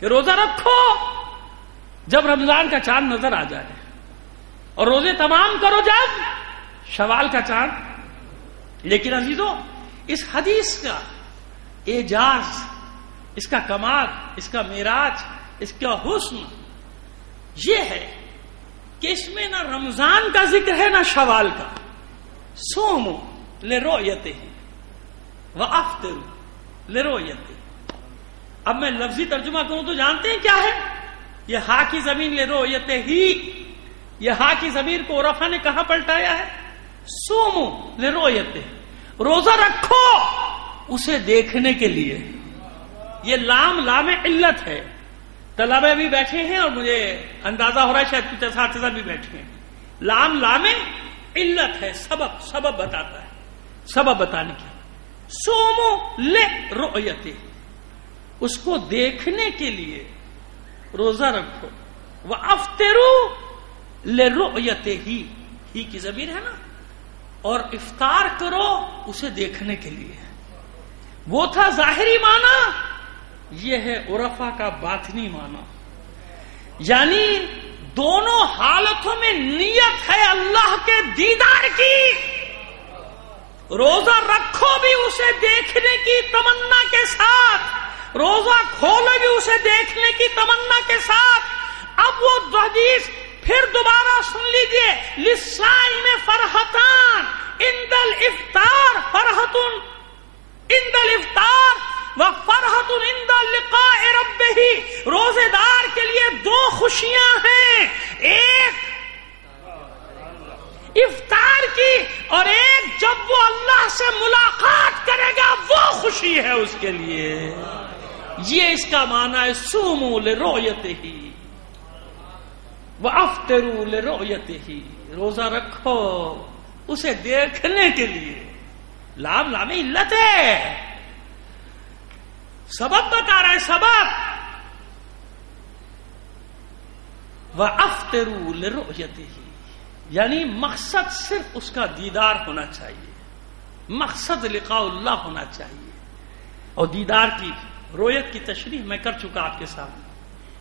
کہ روزہ رکھو جب رمضان کا چاند نظر آ جائے، اور روزے تمام کرو جب شوال کا چاند. لیکن عزیزو، اس حدیث کا اعجاز، اس کا کمال، اس کا معراج، اس کا حسن یہ ہے کہ اس میں نہ رمضان کا ذکر ہے نہ شوال کا. صوموا لرؤیتہ وافطروا لرؤیتہ. اب میں لفظی ترجمہ کروں تو جانتے ہیں کیا ہے؟ یہ ہا کی زمین لرؤیتہ ہی، یہ ہا کی ضمیر کو عرفا نے کہاں پلٹایا ہے؟ صوموا لرؤیتہ. روزہ رکھو اسے دیکھنے کے لیے. یہ لام علت ہے. طلبہ بھی بیٹھے ہیں اور مجھے اندازہ ہو رہا ہے شاید کچھ اساتذہ بھی بیٹھے ہیں. لام علت ہے، سبب بتاتا ہے، سبب بتانے کی. صوموا لرؤیتہ، اس کو دیکھنے کے لیے روزہ رکھو. وافطروا لرؤیتہ ہی کی ضمیر ہے نا، اور افطار کرو اسے دیکھنے کے لیے. وہ تھا ظاہری معنی، یہ ہے عرفا کا باطنی معنی. یعنی دونوں حالتوں میں نیت ہے اللہ کے دیدار کی. روزہ رکھو بھی اسے دیکھنے کی تمنا کے ساتھ، روزہ کھولو بھی اسے دیکھنے کی تمنا کے ساتھ. اب وہ حدیث پھر دوبارہ سن لیجئے. للصائم فرحتان عند الافطار، فرحت عند الافطار وفرحت عند لقاء ربہ. روزے دار کے لیے 2 خوشیاں ہیں، ایک افطار کی اور ایک جب وہ اللہ سے ملاقات کرے گا وہ خوشی ہے اس کے لیے. یہ اس کا معنی ہے صوموا لرؤیتہ وافطروا لرؤیتہ. روزہ رکھو اسے دیکھنے کے لیے. لام علت ہے، سبب بتا رہا ہے، سبب. وافطروا لرؤیتہ، یعنی مقصد صرف اس کا دیدار ہونا چاہیے، مقصد لقاء اللہ ہونا چاہیے. اور دیدار کی رؤیت کی تشریح میں کر چکا آپ کے سامنے.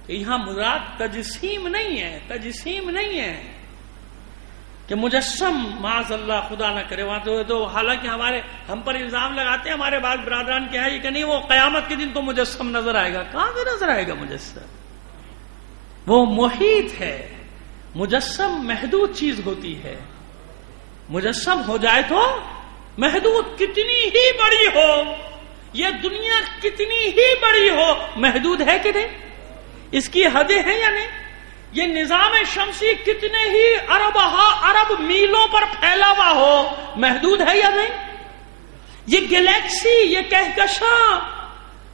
یہاں مراد تجسیم نہیں ہے، تجسیم نہیں ہے کہ مجسم، معاذ اللہ خدا نہ کرے. وہاں تو حالانکہ ہم پر الزام لگاتے ہیں ہمارے بعض برادران کے ہیں کہ نہیں وہ قیامت کے دن تو مجسم نظر آئے گا. کہاں سے نظر آئے گا مجسم؟ وہ محیط ہے. مجسم محدود چیز ہوتی ہے. مجسم ہو جائے تو محدود، کتنی ہی بڑی ہو یہ دنیا، کتنی ہی بڑی ہو، محدود ہے کہ نہیں؟ اس کی حدیں ہیں یا نہیں؟ یہ نظام شمسی کتنے ہی ارب میلوں پر پھیلا ہوا ہو، محدود ہے یا نہیں؟ یہ گلیکسی، یہ کہکشاں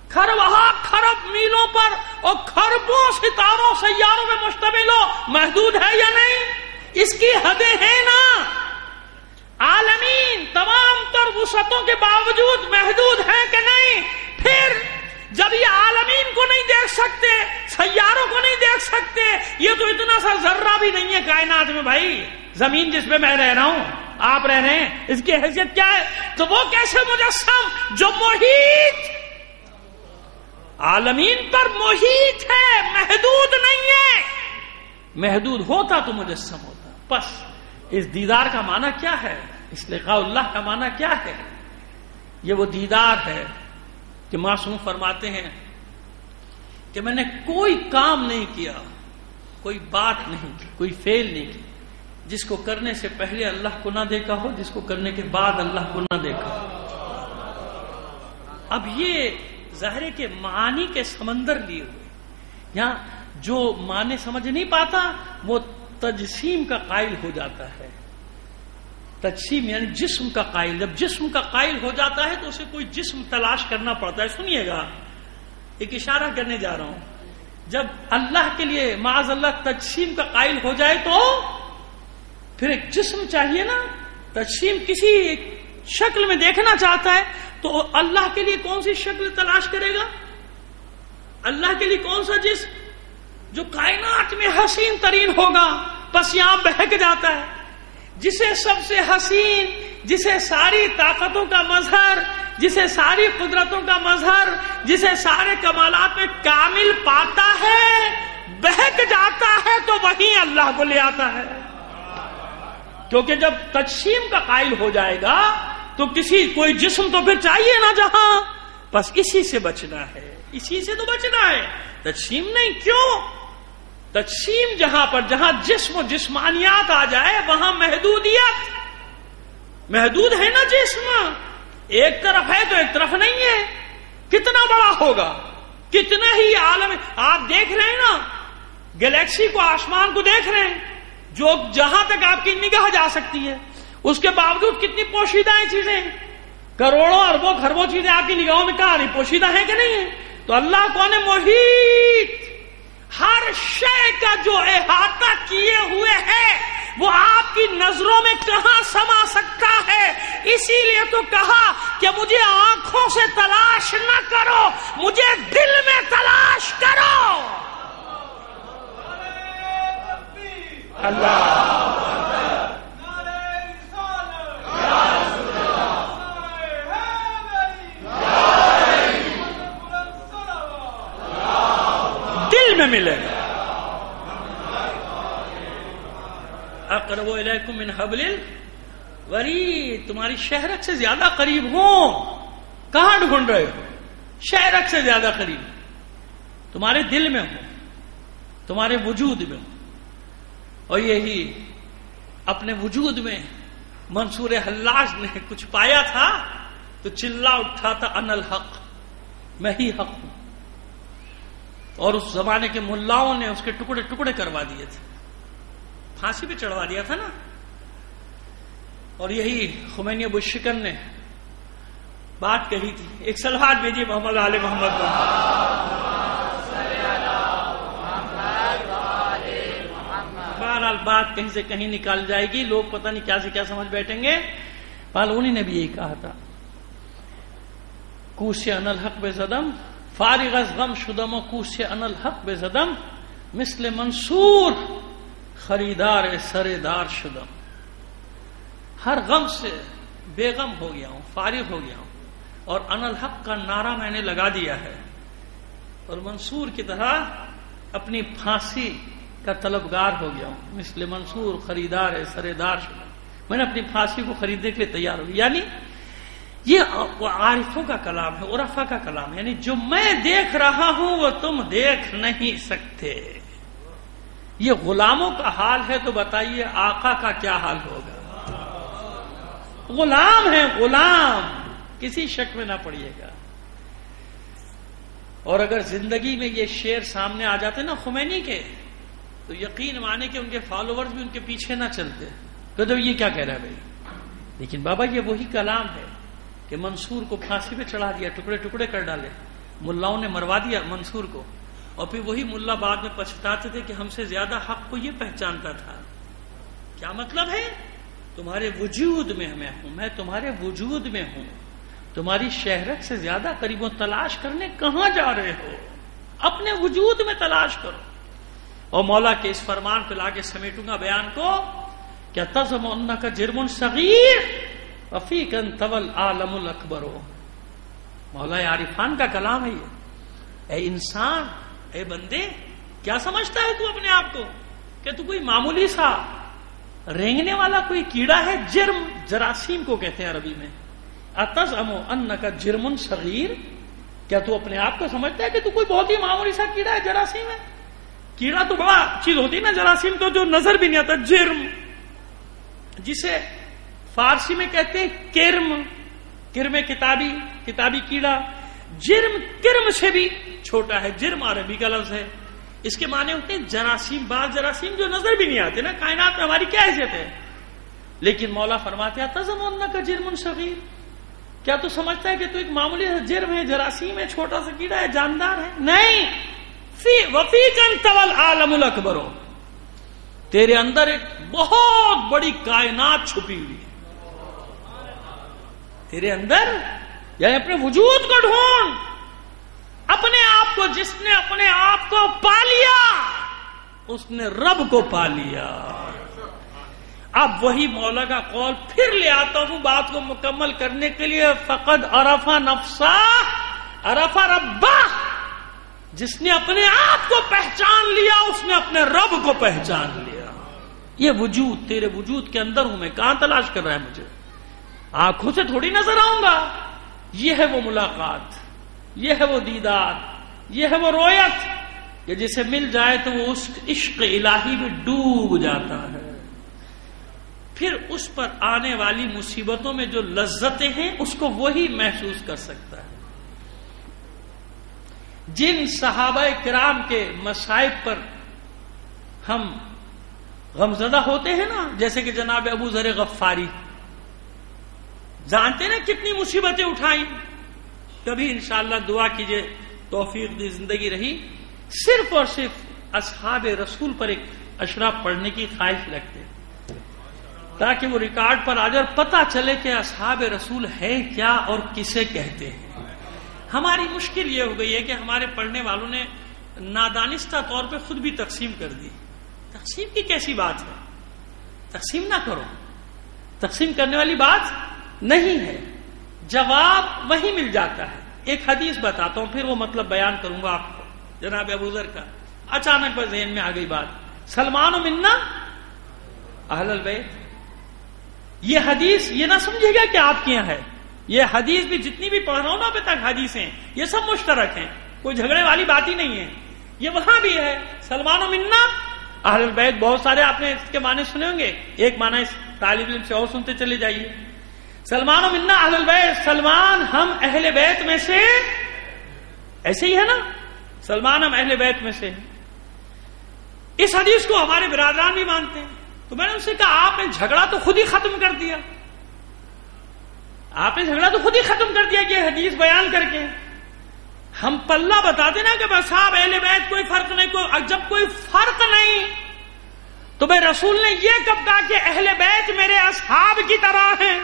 خرب میلوں پر اور خربوں ستاروں سیاروں میں مشتمل ہو، محدود ہے یا نہیں؟ اس کی حدیں ہیں نا. عالمین تمام تر وسعتوں کے باوجود محدود ہے کہ نہیں؟ پھر جب یہ عالمین کو نہیں دیکھ سکتے، سیاروں کو نہیں دیکھ سکتے، یہ تو اتنا سا ذرہ بھی نہیں ہے کائنات میں بھائی، زمین جس پہ میں رہ رہا ہوں، آپ رہ رہے ہیں، اس کی حیثیت کیا ہے؟ تو وہ کیسے مجسم جو محیط عالمین پر محیط ہے، محدود نہیں ہے. محدود ہوتا تو مجسم ہوتا. بس اس دیدار کا معنی کیا ہے؟ اس لقاء اللہ کا معنی کیا ہے؟ یہ وہ دیدار ہے کہ معصوم فرماتے ہیں کہ میں نے کوئی کام نہیں کیا، کوئی بات نہیں کی، کوئی فعل نہیں کی جس کو کرنے سے پہلے اللہ کو نہ دیکھا ہو، جس کو کرنے کے بعد اللہ کو نہ دیکھا ہو. اب یہ ظاہر کے معانی کے سمندر لیے ہوئے، یہاں جو معنی سمجھ نہیں پاتا وہ تجسیم کا قائل ہو جاتا ہے. تجسیم یعنی جسم کا قائل. جب جسم کا قائل ہو جاتا ہے تو اسے کوئی جسم تلاش کرنا پڑتا ہے. سنیے گا، ایک اشارہ کرنے جا رہا ہوں. جب اللہ کے لیے معاذ اللہ تجسیم کا قائل ہو جائے تو پھر ایک جسم چاہیے نا. تجسیم کسی شکل میں دیکھنا چاہتا ہے تو اللہ کے لیے کون سی شکل تلاش کرے گا؟ اللہ کے لیے کون سا جسم جو کائنات میں حسین ترین ہوگا؟ بس یہاں بہک جاتا ہے. جسے سب سے حسین، جسے ساری طاقتوں کا مظہر، جسے ساری قدرتوں کا مظہر، جسے سارے کمالات میں کامل پاتا ہے، بہک جاتا ہے تو وہیں اللہ کو لے آتا ہے. کیونکہ جب تجسیم کا قائل ہو جائے گا تو کوئی جسم تو پھر چاہیے نا جہاں. بس اسی سے بچنا ہے، اسی سے تو بچنا ہے، تجسیم نہیں. کیوں؟ تجسیم جہاں جسم و جسمانیات آ جائے وہاں محدودیت. محدود ہے نا جسم، ایک طرف ہے تو ایک طرف نہیں ہے. کتنا بڑا ہوگا، کتنا ہی عالم. آپ دیکھ رہے ہیں نا گلیکسی کو، آسمان کو دیکھ رہے ہیں، جو جہاں تک آپ کی نگاہ جا سکتی ہے. اس کے باوجود کتنی پوشیدہ ہیں چیزیں، کروڑوں اربوں خربوں چیزیں آپ کی نگاہوں میں کہاں نہیں پوشیدہ ہیں کہ نہیں ہے؟ تو اللہ کون ہے؟ محیط. ہر شے کا جو احاطہ کیے ہوئے ہے وہ آپ کی نظروں میں کہاں سما سکتا ہے؟ اسی لیے تو کہا کہ مجھے آنکھوں سے تلاش نہ کرو، مجھے دل میں تلاش کرو. اللہ دل میں ملے گا. اقرب الیکم من حبل الورید، تمہاری شہرت سے زیادہ قریب ہوں. کہاں ڈھونڈ رہے ہو؟ شہرت سے زیادہ قریب، تمہارے دل میں ہو، تمہارے وجود میں ہو. اور یہی اپنے وجود میں منصور حلاج نے کچھ پایا تھا تو چلا اٹھا تھا انا الحق، میں ہی حق ہوں. اور اس زمانے کے ملاؤں نے اس کے ٹکڑے ٹکڑے کروا دیے تھے، پھانسی پہ چڑھوا دیا تھا نا. اور یہی خمینی ابو شکن نے بات کہی تھی. ایک سلوات بھیجیے محمد آل محمد. بہرحال بات کہیں سے کہیں نکال جائے گی، لوگ پتہ نہیں کیا سے کیا سمجھ بیٹھیں گے. پالونی نے بھی یہی کہا تھا، کوس ان الحق بے زدم فارغ از غم شدم و کوس ان الحق بے زدم مثل منصور خریدار سردار شدم. ہر غم سے بے غم ہو گیا ہوں، فارغ ہو گیا ہوں، اور ان الحق کا نعرہ میں نے لگا دیا ہے، اور منصور کی طرح اپنی پھانسی کا طلبگار ہو گیا ہوں. مثل منصور خریدار سردار شدم، میں نے اپنی پھانسی کو خریدنے کے لیے تیار ہو گیا. یعنی یہ عارفوں کا کلام ہے، عرفا کا کلام ہے. یعنی جو میں دیکھ رہا ہوں وہ تم دیکھ نہیں سکتے. یہ غلاموں کا حال ہے، تو بتائیے آقا کا کیا حال ہوگا؟ غلام ہے، غلام، کسی شک میں نہ پڑیے گا۔ اور اگر زندگی میں یہ شعر سامنے آ جاتے نا خمینی کے، تو یقین مانے کہ ان کے فالوورز بھی ان کے پیچھے نہ چلتے، تو یہ کیا کہہ رہا ہے بھائی؟ لیکن بابا یہ وہی کلام ہے کہ منصور کو پھانسی پہ چڑھا دیا، ٹکڑے ٹکڑے کر ڈالے، ملاؤں نے مروا دیا منصور کو، اور پھر وہی ملا بعد میں پچھتاتے تھے کہ ہم سے زیادہ حق کو یہ پہچانتا تھا۔ کیا مطلب ہے؟ تمہارے وجود میں میں ہوں، میں تمہارے وجود میں ہوں، تمہاری شہرت سے زیادہ قریب و تلاش کرنے کہاں جا رہے ہو؟ اپنے وجود میں تلاش کرو۔ اور مولا کے اس فرمان پہ لا کے سمیٹوں گا بیان کو، کیا تزم انک جرم صغیر وفیک انطوى العالم الاکبر۔ مولا عارفان کا کلام ہے یہ۔ اے انسان، اے بندے، کیا سمجھتا ہے تو اپنے آپ کو کہ تو کوئی معمولی سا رینگنے والا کوئی کیڑا ہے؟ جرم جراثیم کو کہتے ہیں عربی میں۔ اتزعم انک جرم صغیر، کیا تو اپنے آپ کو سمجھتا ہے کہ تو کوئی بہت ہی معمولی سا کیڑا ہے، جراثیم ہے؟ کیڑا تو بڑا چیز ہوتی ہے نا، جراثیم تو جو نظر بھی نہیں آتا، جرم، جسے فارسی میں کہتے ہیں کرم، کرم کتابی، کتابی کیڑا۔ جرم کرم سے بھی چھوٹا ہے، جرم عربی کا لفظ ہے، اس کے معنی ہوتے ہیں جراثیم، بعض جراثیم جو نظر بھی نہیں آتے نا، کائنات میں ہماری کیا حیثیت ہے؟ لیکن مولا فرماتے ہیں تزعم انک جرم صغیر، کیا تو سمجھتا ہے کہ تو ایک معمولی جرم ہے، جراثیم ہے، چھوٹا سا کیڑا ہے، جاندار ہے؟ نہیں، وفیک انطوى العالم الاکبر، تیرے اندر ایک بہت بڑی کائنات چھپی ہوئی ہے تیرے اندر، یعنی اپنے وجود کو ڈھونڈ، اپنے آپ کو، جس نے اپنے آپ کو پا لیا اس نے رب کو پا لیا۔ اب وہی مولا کا قول پھر لے آتا ہوں بات کو مکمل کرنے کے لیے، فقد عرف نفسہ عرف ربہ، جس نے اپنے آپ کو پہچان لیا اس نے اپنے رب کو پہچان لیا۔ یہ وجود، تیرے وجود کے اندر ہوں میں، کہاں تلاش کر رہا ہے مجھے؟ آنکھوں سے تھوڑی نظر آؤں گا۔ یہ ہے وہ ملاقات، یہ ہے وہ دیدار، یہ ہے وہ رویت کہ جسے مل جائے تو وہ اس عشق الہی میں ڈوب جاتا ہے۔ پھر اس پر آنے والی مصیبتوں میں جو لذتیں ہیں اس کو وہی محسوس کر سکتا ہے۔ جن صحابہ کرام کے مصائب پر ہم غمزدہ ہوتے ہیں نا، جیسے کہ جناب ابو ذر غفاری، جانتے نا کتنی مصیبتیں اٹھائیں۔ کبھی انشاءاللہ دعا کیجئے، توفیق دی زندگی رہی، صرف اور صرف اصحاب رسول پر ایک اشرا پڑھنے کی خواہش رکھتے تاکہ وہ ریکارڈ پر آ جائے اور پتہ چلے کہ اصحاب رسول ہے کیا اور کسے کہتے ہیں۔ ہماری مشکل یہ ہو گئی ہے کہ ہمارے پڑھنے والوں نے نادانستہ طور پہ خود بھی تقسیم کر دی۔ تقسیم کی کیسی بات ہے؟ تقسیم نہ کرو، تقسیم کرنے والی بات نہیں ہے، جواب وہی مل جاتا ہے۔ ایک حدیث بتاتا ہوں، پھر وہ مطلب بیان کروں گا آپ کو، جناب ابو ذر کا۔ اچانک بس ذہن میں آ گئی بات، سلمان منا اہل البیت۔ یہ حدیث یہ نہ سمجھے گا کہ آپ کے یہاں ہے، یہ حدیث بھی جتنی بھی پڑھ رہا ہوں نا ابھی تک حدیثیں، یہ سب مشترک ہیں، کوئی جھگڑے والی بات ہی نہیں ہے۔ یہ وہاں بھی ہے، سلمان منا اہل البیت، بہت سارے آپ نے اس کے معنی سنے ہوں گے، ایک معنی اس طالب علم سے اور سنتے چلے جائیے۔ سلمان منا اہل البیت، سلمان ہم اہل بیت میں سے، ایسے ہی ہے نا، سلمان ہم اہل بیت میں سے۔ اس حدیث کو ہمارے برادران بھی مانتے ہیں۔ تو میں نے ان سے کہا آپ نے جھگڑا تو خود ہی ختم کر دیا، آپ نے جھگڑا تو خود ہی ختم کر دیا کہ حدیث بیان کر کے ہم پلہ بتاتے نا کہ بس آپ اہل بیت کوئی فرق نہیں، جب کوئی فرق نہیں تو بھائی رسول نے یہ کب کہا کہ اہل بیت میرے اصحاب کی طرح ہیں؟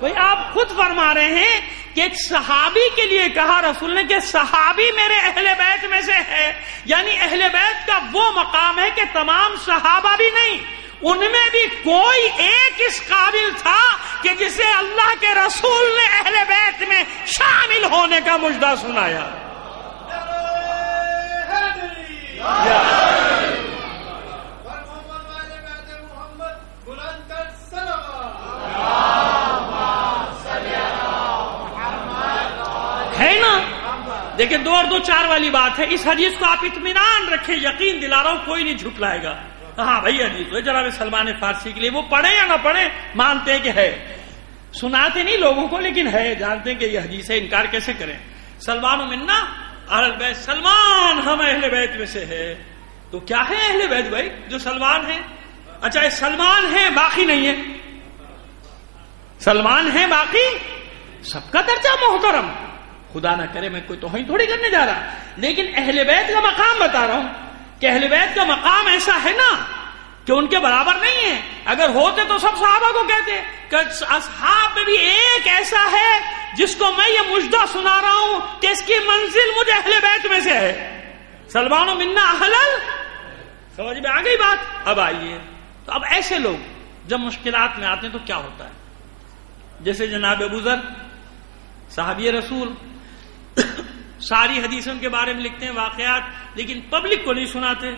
بھائی آپ خود فرما رہے ہیں کہ ایک صحابی کے لیے کہا رسول نے کہ صحابی میرے اہل بیت میں سے ہے، یعنی اہل بیت کا وہ مقام ہے کہ تمام صحابہ بھی نہیں، ان میں بھی کوئی ایک اس قابل تھا کہ جسے اللہ کے رسول نے اہل بیت میں شامل ہونے کا مژدہ سنایا۔ ہے نا؟ لیکن 2 اور 2 4 والی بات ہے. اس حدیث کو آپ اطمینان رکھیں, یقین دلا رہا ہوں کوئی نہیں جھٹلائے گا. ہاں بھائی حدیث ہے جناب سلمان فارسی کے لیے, وہ پڑھے یا نہ پڑھے مانتے ہیں کہ ہے, سناتے نہیں لوگوں کو لیکن ہے, جانتے ہیں کہ یہ حدیث ہے, انکار کیسے کریں. سلمان منا اہل البیت, سلمان ہم اہل بیت میں سے ہے. تو کیا ہے اہل بیت بھائی جو سلمان ہے؟ اچھا سلمان ہے باقی نہیں ہے, سلمان ہے باقی سب کا درجہ محترم, خدا نہ کرے میں کوئی توہین تھوڑی کرنے جا رہا, لیکن اہل بیت کا مقام بتا رہا ہوں کہ اہل بیت کا مقام ایسا ہے نا کہ ان کے برابر نہیں ہے. اگر ہوتے تو سب صحابہ کو کہتے کہ اصحاب میں بھی ایک ایسا ہے جس کو میں یہ مجدہ سنا رہا ہوں کہ اس کی منزل مجھے اہل بیت میں سے ہے. سلمان منا اہل, سمجھ میں آ گئی بات؟ اب آئیے, تو اب ایسے لوگ جب مشکلات میں آتے ہیں تو کیا ہوتا ہے؟ جیسے جناب ابو ذر صحابی رسول, ساری حدیثوں کے بارے میں لکھتے ہیں واقعات, لیکن پبلک کو نہیں سناتے.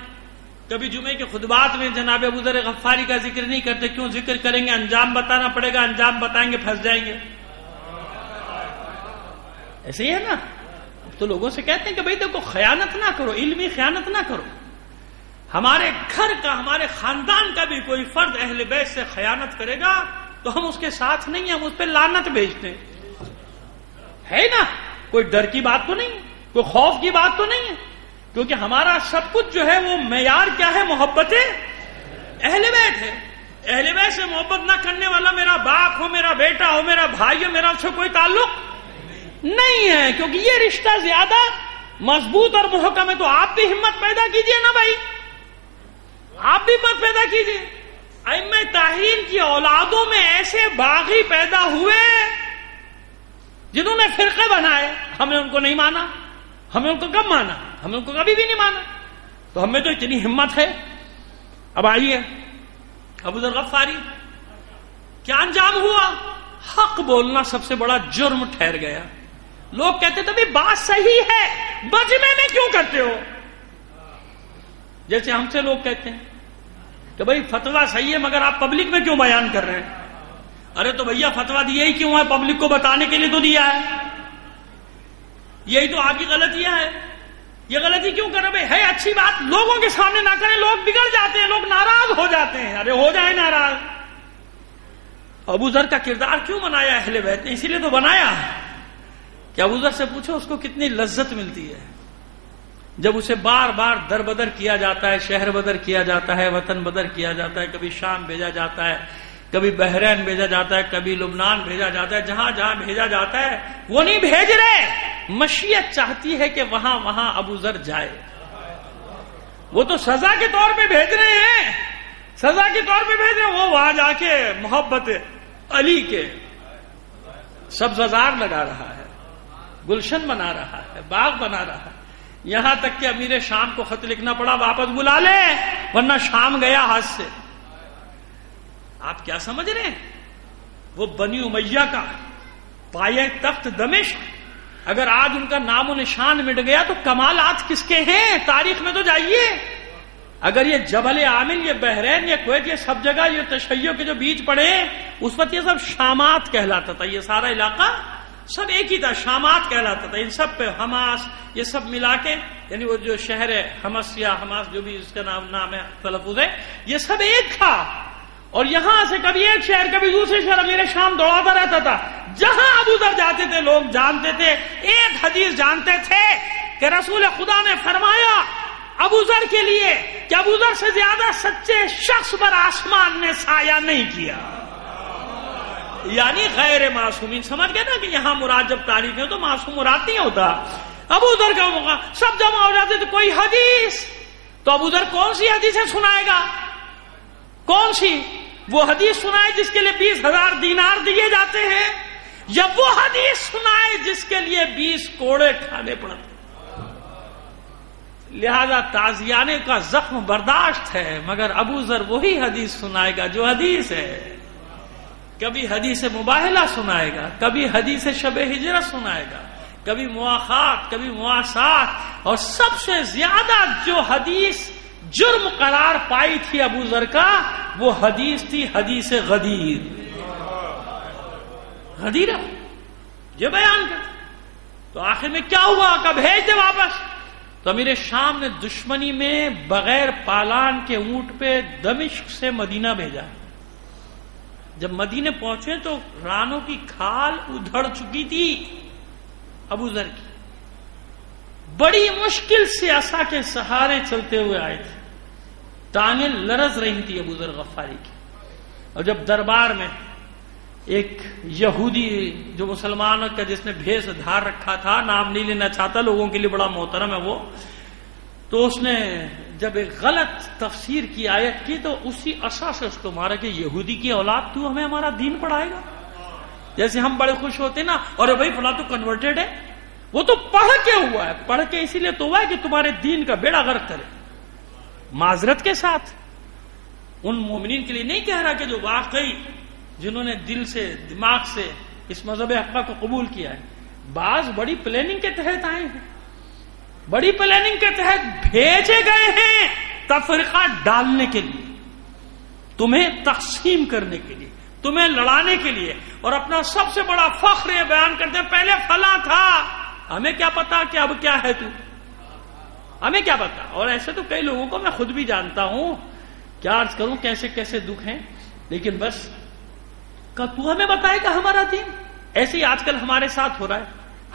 کبھی جمعے کے خطبات میں جناب ابو ذر غفاری کا ذکر نہیں کرتے. کیوں ذکر کریں گے؟ انجام بتانا پڑے گا, انجام بتائیں گے پھنس جائیں گے. ایسے ہی ہے نا. تو لوگوں سے کہتے ہیں کہ بھائی دیکھو خیانت نہ کرو, علمی خیانت نہ کرو. ہمارے گھر کا, ہمارے خاندان کا بھی کوئی فرد اہل بیت سے خیانت کرے گا تو ہم اس کے ساتھ نہیں ہیں, ہم اس پہ لعنت بھیجتے ہیں. ہے نا, کوئی ڈر کی بات تو نہیں ہے, کوئی خوف کی بات تو نہیں ہے, کیونکہ ہمارا سب کچھ جو ہے وہ معیار کیا ہے؟ محبت اہل بیت ہے. اہل بیت سے محبت نہ کرنے والا میرا باپ ہو, میرا بیٹا ہو, میرا بھائی ہو, میرا اس سے کوئی تعلق نہیں ہے, کیونکہ یہ رشتہ زیادہ مضبوط اور محکم ہے. تو آپ بھی ہمت پیدا کیجئے نا بھائی, آپ بھی ہمت پیدا کیجئے. ائمہ طاہرین کی اولادوں میں ایسے باغی پیدا ہوئے جنہوں نے فرقے بنائے, ہم نے ان کو نہیں مانا. ہمیں ان کو کب مانا؟ ہم نے ان کو کبھی بھی نہیں مانا. تو ہمیں تو اتنی ہمت ہے. اب آئیے ابو ذر غفاری, کیا انجام ہوا؟ حق بولنا سب سے بڑا جرم ٹھہر گیا. لوگ کہتے تھے بھی بات صحیح ہے, بجمے میں کیوں کرتے ہو؟ جیسے ہم سے لوگ کہتے ہیں کہ بھائی فتویٰ صحیح ہے مگر آپ پبلک میں کیوں بیان کر رہے ہیں؟ ارے تو بھیا فتویٰ دیا ہی کیوں ہے؟ پبلک کو بتانے کے لیے تو دیا ہے. یہی تو آپ کی غلطیاں ہے. یہ غلطی کیوں کر رہے ہے؟ اچھی بات لوگوں کے سامنے نہ کریں, لوگ بگڑ جاتے ہیں, لوگ ناراض ہو جاتے ہیں. ارے ہو جائے ناراض. ابو ذر کا کردار کیوں بنایا اہل بیت نے؟ اسی لیے تو بنایا کہ ابو ذر سے پوچھو اس کو کتنی لذت ملتی ہے جب اسے بار بار در بدر کیا جاتا ہے, شہر بدر کیا جاتا ہے, وطن بدر کیا جاتا ہے, کبھی شام بھیجا جاتا ہے, کبھی بحرین بھیجا جاتا ہے, کبھی لبنان بھیجا جاتا ہے. جہاں جہاں بھیجا جاتا ہے وہ نہیں بھیج رہے, مشیت چاہتی ہے کہ وہاں وہاں ابو ذر جائے. وہ تو سزا کے طور پہ بھیج رہے ہیں, سزا کے طور پہ بھیج رہے ہیں. وہ وہاں جا کے محبت علی کے سبززار لگا رہا ہے, گلشن بنا رہا ہے, باغ بنا رہا ہے. یہاں تک کہ امیر شام کو خط لکھنا پڑا واپس بلا لے ورنہ شام گیا ہاتھ سے. آپ کیا سمجھ رہے ہیں؟ وہ بنی امیہ کا پایہ تخت دمشق, اگر آج ان کا نام و نشان مٹ گیا تو کمالات کس کے ہیں؟ تاریخ میں تو جائیے. اگر یہ جبل عامل, یہ بحرین, یہ کویت, یہ سب جگہ یہ تشیع کے جو بیج پڑے اس وقت یہ سب شامات کہلاتا تھا. یہ سارا علاقہ سب ایک ہی تھا, شامات کہلاتا تھا. ان سب پہ حماس یہ سب ملا کے, یعنی وہ جو شہر ہے حمص یا حماس جو بھی اس کا نام ہے تلفظ ہے, یہ سب ایک تھا. اور یہاں سے کبھی ایک شہر کبھی دوسرے شہر امیر شام دوڑاتا رہتا تھا. جہاں ابو ذر جاتے تھے لوگ جانتے تھے, ایک حدیث جانتے تھے کہ رسول خدا نے فرمایا ابو ذر کے لیے کہ ابو ذر سے زیادہ سچے شخص پر آسمان نے سایہ نہیں کیا. یعنی غیر معصومین. سمجھ گئے نا کہ یہاں مراد جب تعریف ہے تو معصوم مراد نہیں ہوتا. ابو ذر کا موقع سب جمع ہو جاتے تھے, کوئی حدیث, تو ابو ذر کون سی حدیثیں سنائے گا؟ کون سی؟ وہ حدیث سنائے جس کے لیے 20,000 دینار دیے جاتے ہیں, یا وہ حدیث سنائے جس کے لیے 20 کوڑے کھانے پڑتے؟ لہذا تازیانے کا زخم برداشت ہے, مگر ابو ذر وہی حدیث سنائے گا جو حدیث ہے. کبھی حدیث مباہلہ سنائے گا, کبھی حدیث شب ہجرت سنائے گا, کبھی مواخات, کبھی مواسات, اور سب سے زیادہ جو حدیث جرم قرار پائی تھی ابو ذر کا وہ حدیث تھی حدیث غدیر. غدیر یہ بیان کر تو آخر میں کیا ہوا کہ بھیج دے واپس. تو امیر شام نے دشمنی میں بغیر پالان کے اونٹ پہ دمشق سے مدینہ بھیجا. جب مدینے پہنچے تو رانوں کی کھال ادھڑ چکی تھی ابو ذر کی. بڑی مشکل سے عصا کے سہارے چلتے ہوئے آئے تھے. ٹانگیں لرز رہی تھی ابو ذر غفاری کی. اور جب دربار میں ایک یہودی جو مسلمانوں کا جس نے بھیس دھار رکھا تھا، نام نہیں لینا چاہتا، لوگوں کے لیے بڑا محترم ہے وہ، تو اس نے جب ایک غلط تفسیر کی آیت کی تو اسی عصا سے اس کو مارا کہ یہودی کی اولاد تو ہمیں ہمارا دین پڑھائے گا. جیسے ہم بڑے خوش ہوتے نا، اور بھائی فلاں تو کنورٹیڈ ہے، وہ تو پڑھ کے ہوا ہے، پڑھ کے اسی لیے تو ہوا ہے کہ تمہارے دین کا بیڑا غرق کرے. معذرت کے ساتھ ان مومنین کے لیے نہیں کہہ رہا کہ جو واقعی جنہوں نے دل سے دماغ سے اس مذہب حقہ کو قبول کیا ہے، بعض بڑی پلاننگ کے تحت آئے ہیں، بڑی پلاننگ کے تحت بھیجے گئے ہیں تفرقہ ڈالنے کے لیے، تمہیں تقسیم کرنے کے لیے، تمہیں لڑانے کے لیے. اور اپنا سب سے بڑا فخر یہ بیان کرتے ہیں پہلے فلاں تھا، ہمیں کیا پتا کہ اب کیا ہے تو، ہمیں کیا پتا. اور ایسے تو کئی لوگوں کو میں خود بھی جانتا ہوں، کیا عرض کروں کیسے کیسے دکھ ہیں، لیکن بس کہ تو ہمیں بتائے گا ہمارا دین. ایسے ہی آج کل ہمارے ساتھ ہو رہا ہے،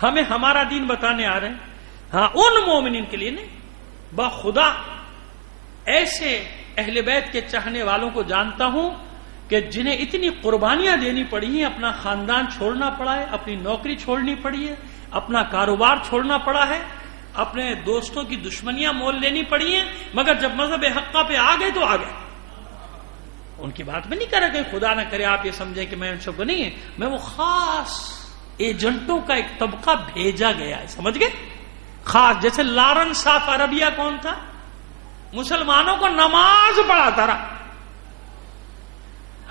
ہمیں ہمارا دین بتانے آ رہے ہیں. ہاں ان مومنین کے لیے نہیں، بخدا ایسے اہل بیت کے چاہنے والوں کو جانتا ہوں کہ جنہیں اتنی قربانیاں دینی پڑی ہیں، اپنا خاندان چھوڑنا پڑا ہے، اپنی نوکری چھوڑنی پڑی ہے، اپنا کاروبار چھوڑنا پڑا ہے، اپنے دوستوں کی دشمنیاں مول لینی پڑی ہیں، مگر جب مذہب حقہ پہ آ گئے تو آ گئے. ان کی بات میں نہیں کر رہا کہ خدا نہ کرے آپ یہ سمجھیں کہ میں ان سب کو نہیں ہے، میں وہ خاص ایجنٹوں کا ایک طبقہ بھیجا گیا ہے، سمجھ گئے؟ خاص جیسے لارن صاف عربیہ کون تھا؟ مسلمانوں کو نماز پڑھاتا رہا،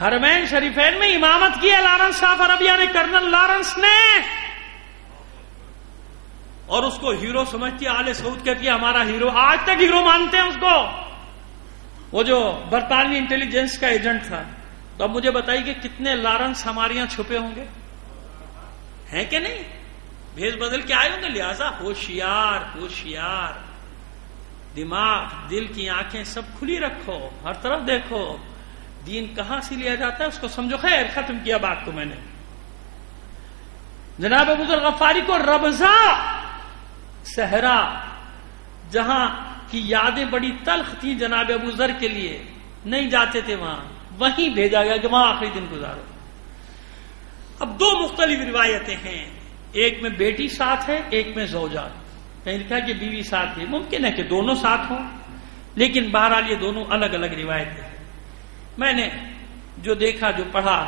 حرمین شریفین میں امامت کی ہے لارن صاف عربیہ نے، کرنل لارنس نے، اور اس کو ہیرو سمجھتی ہے. آل سعود کہتی ہے ہمارا ہیرو، آج تک ہیرو مانتے ہیں اس کو. وہ جو برطانوی انٹیلیجنس کا ایجنٹ تھا. تو اب مجھے بتائیے کہ کتنے لارنس ہمارے یہاں چھپے ہوں گے، ہیں کہ نہیں؟ بھیس بدل کے آئے ہوں گے. لہذا ہوشیار ہوشیار، دماغ دل کی آنکھیں سب کھلی رکھو، ہر طرف دیکھو، دین کہاں سے لیا جاتا ہے اس کو سمجھو. خیر ختم کیا بات کو میں نے. جناب ابو ذر غفاری کو ربضہ صحرا، جہاں کی یادیں بڑی تلخ تھی جناب ابو ذر کے لیے، نہیں جاتے تھے وہاں، وہیں بھیجا گیا کہ وہاں آخری دن گزارو. اب دو مختلف روایتیں ہیں، ایک میں بیٹی ساتھ ہے، ایک میں زوجہ. کہیں لکھا کہ بیوی ساتھ ہے، ممکن ہے کہ دونوں ساتھ ہوں، لیکن بہرحال یہ دونوں الگ الگ روایتیں ہیں. میں نے جو دیکھا جو پڑھا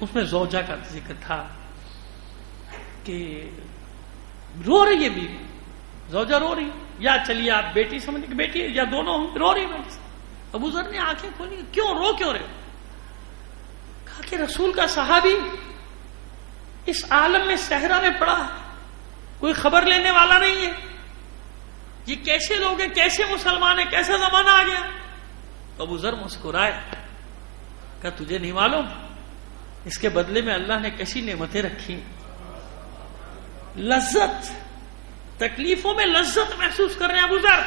اس میں زوجہ کا ذکر تھا کہ رو رہی ہے بیوی، زوجہ رو رہی، یا چلیے آپ بیٹی سمجھیں کہ بیٹی یا دونوں رو رہی. ابو ذر نے آنکھیں کھولی، کیوں رہے؟ کہا کہ رسول کا صحابی اس عالم میں صحرا میں پڑا ہے، کوئی خبر لینے والا نہیں ہے، یہ کیسے لوگ ہیں، کیسے مسلمان ہیں، کیسا زمانہ آ گیا. ابو ذر مسکرائے، کہا تجھے نہیں معلوم اس کے بدلے میں اللہ نے کیسی نعمتیں رکھی، لذت، تکلیفوں میں لذت محسوس کر رہے ہیں. ابو ذر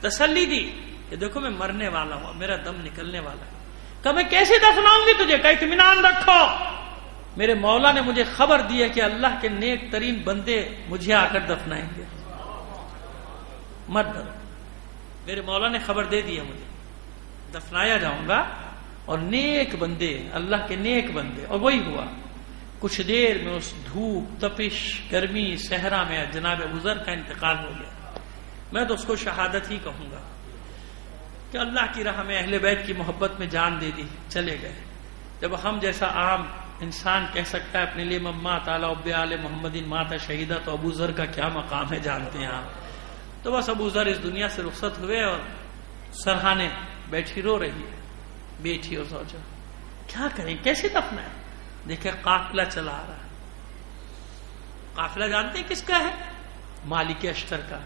تسلی دی کہ دیکھو میں مرنے والا ہوں، میرا دم نکلنے والا ہے. کہ میں کیسے دفناؤں گی تجھے؟ کہ اطمینان رکھو، میرے مولا نے مجھے خبر دی ہے کہ اللہ کے نیک ترین بندے مجھے آ کر دفنائیں گے، مت ڈرو. میرے مولا نے خبر دے دی ہے، مجھے دفنایا جاؤں گا، اور نیک بندے، اللہ کے نیک بندے. اور وہی ہوا. کچھ دیر میں اس دھوپ، تپش، گرمی، صحرا میں جناب ابو ذر کا انتقال ہو گیا. میں تو اس کو شہادت ہی کہوں گا کہ اللہ کی راہ میں اہل بیت کی محبت میں جان دے دی، چلے گئے. جب ہم جیسا عام انسان کہہ سکتا ہے اپنے لیے مما تعالی اب آل محمد ماتا شہیدہ، تو ابو ذر کا کیا مقام ہے جانتے ہیں آپ. تو بس ابو ذر اس دنیا سے رخصت ہوئے اور سرہانے بیٹھی رو رہی ہے، بیٹھی اور سوچا کیا کریں، کیسے دفنائیں. دیکھیں قافلہ چلا آ رہا ہے. قافلہ جانتے ہیں کس کا ہے؟ مالک اشتر کا.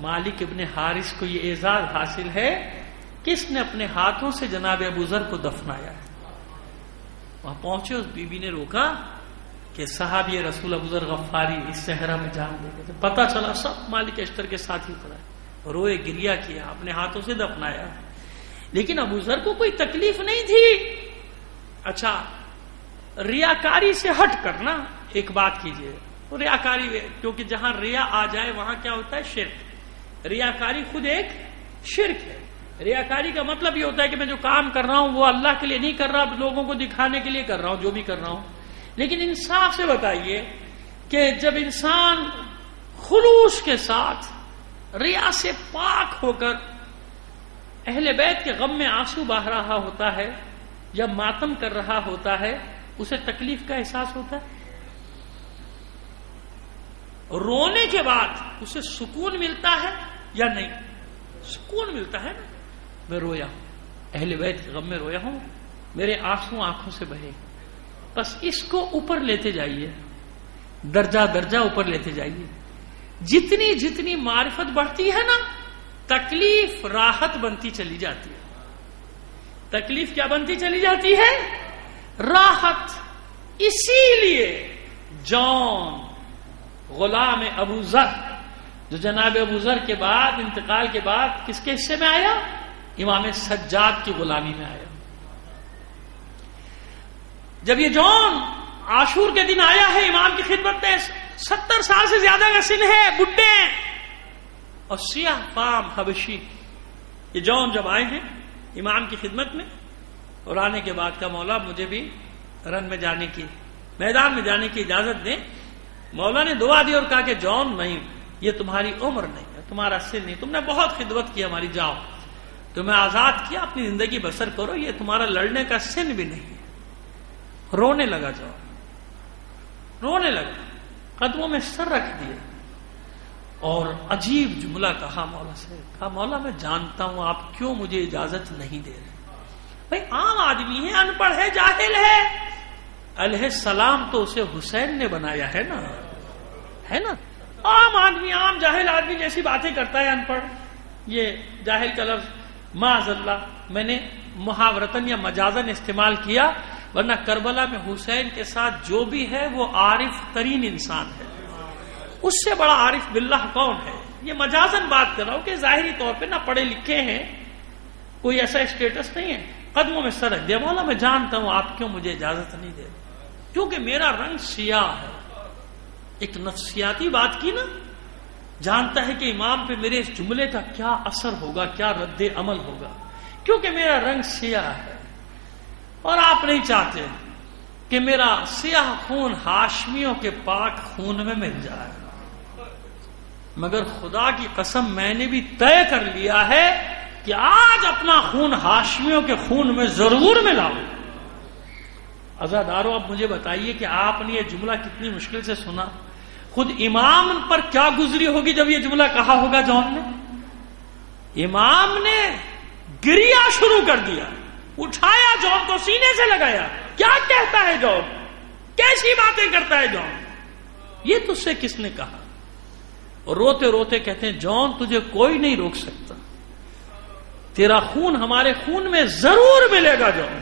مالک ابن حارث کو یہ اعزاز حاصل ہے، کس نے اپنے ہاتھوں سے جناب ابو ذر کو دفنایا ہے. وہاں پہنچے، اس بی بی نے روکا کہ صحابی رسول ابو ذر غفاری اس صحرا میں جان دے گئے. پتہ چلا سب مالک اشتر کے ساتھ ہی پڑا ہے. روئے, گریا کیا, اپنے ہاتھوں سے دفنایا. لیکن ابو ذر کو کوئی تکلیف نہیں تھی. اچھا, ریاکاری سے ہٹ کرنا ایک بات کیجئے. ریاکاری, کیونکہ جہاں ریا آ جائے وہاں کیا ہوتا ہے؟ شرک. ریاکاری خود ایک شرک ہے. ریاکاری کا مطلب یہ ہوتا ہے کہ میں جو کام کر رہا ہوں وہ اللہ کے لیے نہیں کر رہا, لوگوں کو دکھانے کے لیے کر رہا ہوں جو بھی کر رہا ہوں. لیکن انصاف سے بتائیے کہ جب انسان خلوص کے ساتھ ریا سے پاک ہو کر اہل بیت کے غم میں آنسو بہہ رہا ہوتا ہے یا ماتم کر رہا ہوتا ہے, اسے تکلیف کا احساس ہوتا ہے. رونے کے بعد اسے سکون ملتا ہے یا نہیں؟ سکون ملتا ہے نا. میں رویا ہوں, اہل بیت کے غم میں رویا ہوں, میرے آنسو آنکھوں سے بہے. بس اس کو اوپر لیتے جائیے, درجہ درجہ اوپر لیتے جائیے. جتنی جتنی معرفت بڑھتی ہے نا, تکلیف راحت بنتی چلی جاتی ہے. تکلیف کیا بنتی چلی جاتی ہے؟ راحت. اسی لیے جون غلام ابو ذر, جو جناب ابو ذر کے بعد, انتقال کے بعد کس کے حصے میں آیا؟ امام سجاد کی غلامی میں آیا. جب یہ جون عاشور کے دن آیا ہے امام کی خدمت میں, 70 سال سے زیادہ کا سن ہے, بڈھے اور سیاہ فام حبشی. یہ جون جب آئے ہیں امام کی خدمت میں, اور آنے کے بعد کا مولا مجھے بھی رن میں جانے کی, میدان میں جانے کی اجازت دیں. مولا نے دعا دی اور کہا کہ جون نہیں, یہ تمہاری عمر نہیں ہے, تمہارا سن نہیں, تم نے بہت خدمت کی ہماری, جاؤ تمہیں آزاد کیا, اپنی زندگی بسر کرو, یہ تمہارا لڑنے کا سن بھی نہیں ہے. رونے لگا جاؤ, رونے لگا, قدموں میں سر رکھ دیے اور عجیب جملہ کہا مولا سے. کہا مولا میں جانتا ہوں آپ کیوں مجھے اجازت نہیں دے رہے. بھائی عام آدمی ہے, ان پڑھ ہے, جاہل ہے. علیہ السلام تو اسے حسین نے بنایا ہے نا, ہے نا. عام آدمی, عام جاہل آدمی جیسی باتیں کرتا ہے, ان پڑھ. یہ جاہل کا لفظ معاذ اللہ میں نے محاورتن یا مجازن استعمال کیا, ورنہ کربلا میں حسین کے ساتھ جو بھی ہے وہ عارف ترین انسان ہے. اس سے بڑا عارف باللہ کون ہے؟ یہ مجازن بات کر رہا ہوں کہ ظاہری طور پہ نہ پڑھے لکھے ہیں, کوئی ایسا اسٹیٹس نہیں ہے. قدموں میں سر رکھ دیا, مولا میں جانتا ہوں آپ کیوں مجھے اجازت نہیں دے, کیونکہ میرا رنگ سیاہ ہے. ایک نفسیاتی بات کی نا, جانتا ہے کہ امام پہ میرے اس جملے کا کیا اثر ہوگا, کیا رد عمل ہوگا, کیونکہ میرا رنگ سیاہ ہے. اور آپ نہیں چاہتے کہ میرا سیاہ خون ہاشمیوں کے پاک خون میں مل جائے. مگر خدا کی قسم میں نے بھی طے کر لیا ہے کہ آج اپنا خون ہاشمیوں کے خون میں ضرور ملاؤں. عزادارو, اب مجھے بتائیے کہ آپ نے یہ جملہ کتنی مشکل سے سنا. خود امام پر کیا گزری ہوگی جب یہ جملہ کہا ہوگا جون نے. امام نے گریا شروع کر دیا, اٹھایا جون کو, سینے سے لگایا. کیا کہتا ہے جون, کیسی باتیں کرتا ہے جون, یہ تجھ سے کس نے کہا. اور روتے روتے کہتے ہیں جون تجھے کوئی نہیں روک سکتا, تیرا خون ہمارے خون میں ضرور ملے گا جون,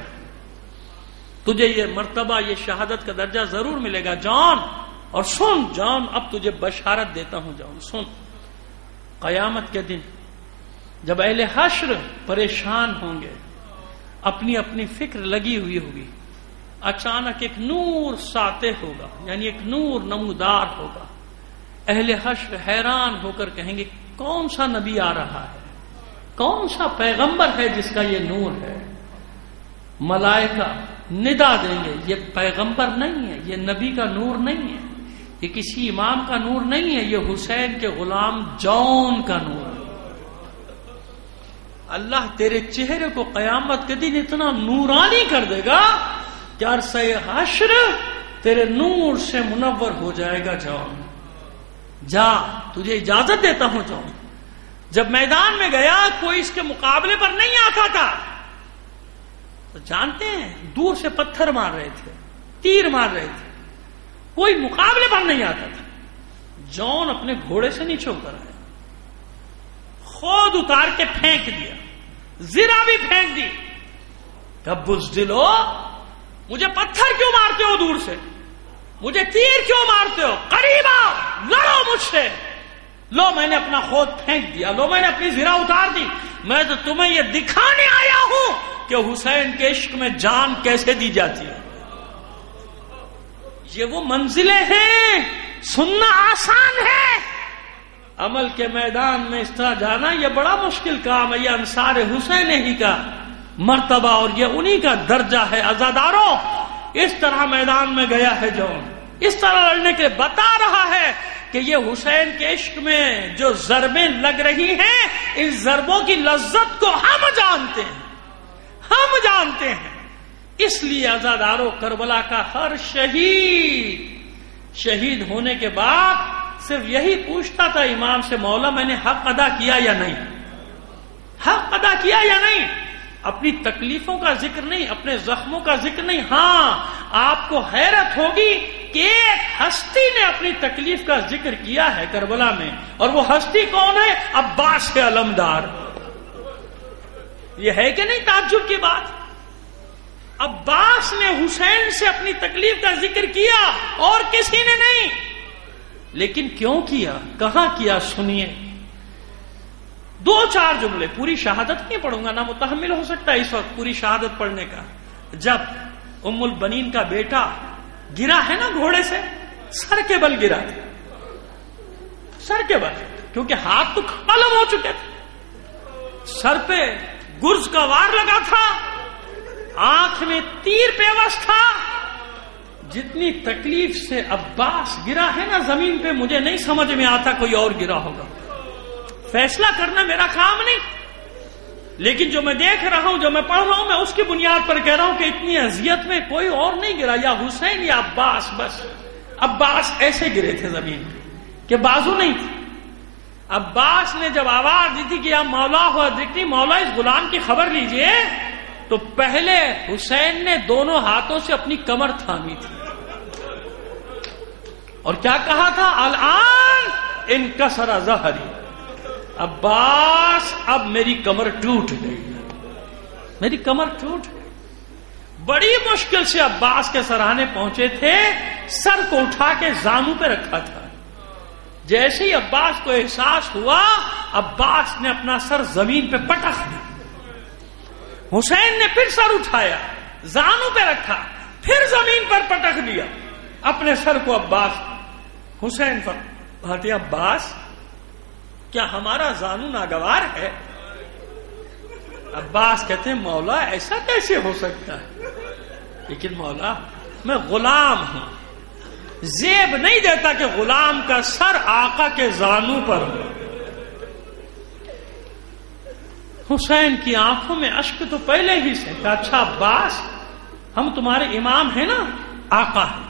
تجھے یہ مرتبہ, یہ شہادت کا درجہ ضرور ملے گا جون. اور سن جون, اب تجھے بشارت دیتا ہوں جون, سن. قیامت کے دن جب اہل حشر پریشان ہوں گے, اپنی اپنی فکر لگی ہوئی ہوگی, اچانک ایک نور ساطع ہوگا, یعنی ایک نور نمودار ہوگا. اہل حشر حیران ہو کر کہیں گے کون سا نبی آ رہا ہے, کون سا پیغمبر ہے جس کا یہ نور ہے. ملائکہ ندا دیں گے یہ پیغمبر نہیں ہے, یہ نبی کا نور نہیں ہے, یہ کسی امام کا نور نہیں ہے, یہ حسین کے غلام جون کا نور ہے. اللہ تیرے چہرے کو قیامت کے دن اتنا نورانی کر دے گا کہ عرصہ حشر تیرے نور سے منور ہو جائے گا. جون جا, تجھے اجازت دیتا ہوں جون. جب میدان میں گیا کوئی اس کے مقابلے پر نہیں آتا تھا, تو جانتے ہیں دور سے پتھر مار رہے تھے, تیر مار رہے تھے, کوئی مقابلے پر نہیں آتا تھا. جون اپنے گھوڑے سے نیچے اتر آیا, خود اتار کے پھینک دیا, زرا بھی پھینک دی. کب بزدلو, مجھے پتھر کیوں مارتے ہو دور سے, مجھے تیر کیوں مارتے ہو؟ قریب آؤ، لڑو مجھ سے۔ لو میں نے اپنا خود پھینک دیا، لو میں نے اپنی زرہ اتار دی۔ میں تو تمہیں یہ دکھانے آیا ہوں کہ حسین کے عشق میں جان کیسے دی جاتی ہے۔ یہ وہ منزلیں ہیں، سننا آسان ہے، عمل کے میدان میں اس طرح جانا یہ بڑا مشکل کام ہے۔ یہ انصار حسین ہی کا مرتبہ اور یہ انہی کا درجہ ہے۔ عزاداروں، اس طرح میدان میں گیا ہے جو اس طرح لڑنے کے بتا رہا ہے کہ یہ حسین کے عشق میں جو ضربیں لگ رہی ہیں، ان ضربوں کی لذت کو ہم جانتے ہیں، ہم جانتے ہیں۔ اس لیے عزاداروں، کربلا کا ہر شہید ہونے کے بعد صرف یہی پوچھتا تھا امام سے، مولا میں نے حق ادا کیا یا نہیں، حق ادا کیا یا نہیں۔ اپنی تکلیفوں کا ذکر نہیں، اپنے زخموں کا ذکر نہیں۔ ہاں، آپ کو حیرت ہوگی کہ ایک ہستی نے اپنی تکلیف کا ذکر کیا ہے کربلا میں، اور وہ ہستی کون ہے؟ عباس علمدار۔ یہ ہے کہ نہیں تعجب کی بات؟ عباس نے حسین سے اپنی تکلیف کا ذکر کیا اور کسی نے نہیں۔ لیکن کیوں کیا، کہاں کیا، سنیے۔ 2-4 جملے، پوری شہادت نہیں پڑھوں گا، نہ متحمل ہو سکتا ہے اس وقت پوری شہادت پڑھنے کا۔ جب ام البنین کا بیٹا گرا ہے نا گھوڑے سے، سر کے بل گرا، سر کے بل، کیونکہ ہاتھ تو قلم ہو چکے تھے، سر پہ گرز کا وار لگا تھا، آنکھ میں تیر پیوست تھا۔ جتنی تکلیف سے عباس گرا ہے نا زمین پہ، مجھے نہیں سمجھ میں آتا کوئی اور گرا ہوگا۔ فیصلہ کرنا میرا کام نہیں، لیکن جو میں دیکھ رہا ہوں، جو میں پڑھ رہا ہوں، میں اس کی بنیاد پر کہہ رہا ہوں کہ اتنی اذیت میں کوئی اور نہیں گرا، یا حسین یا عباس۔ بس عباس ایسے گرے تھے زمین پہ کہ بازو نہیں تھی۔ عباس نے جب آواز دی تھی کہ یا مولا ہوا ذکری، مولا اس غلام کی خبر لیجئے، تو پہلے حسین نے دونوں ہاتھوں سے اپنی کمر تھامی تھی اور کیا کہا تھا؟ الان انکسر ظہری، عباس اب میری کمر ٹوٹ گئی، میری کمر ٹوٹ گئی۔ بڑی مشکل سے عباس کے سرانے پہنچے تھے، سر کو اٹھا کے زانو پہ رکھا تھا۔ جیسے ہی عباس کو احساس ہوا، عباس نے اپنا سر زمین پہ پٹخ دیا۔ حسین نے پھر سر اٹھایا، زانو پہ رکھا، پھر زمین پر پٹخ دیا اپنے سر کو۔ عباس حسین فرماتے ہیں، عباس کیا ہمارا زانو ناگوار ہے؟ عباس کہتے ہیں، مولا ایسا کیسے ہو سکتا ہے؟ لیکن مولا میں غلام ہوں، زیب نہیں دیتا کہ غلام کا سر آقا کے زانو پر ہو۔ حسین کی آنکھوں میں اشک تو پہلے ہی سے کہا، اچھا عباس، ہم تمہارے امام ہیں نا، آقا ہے،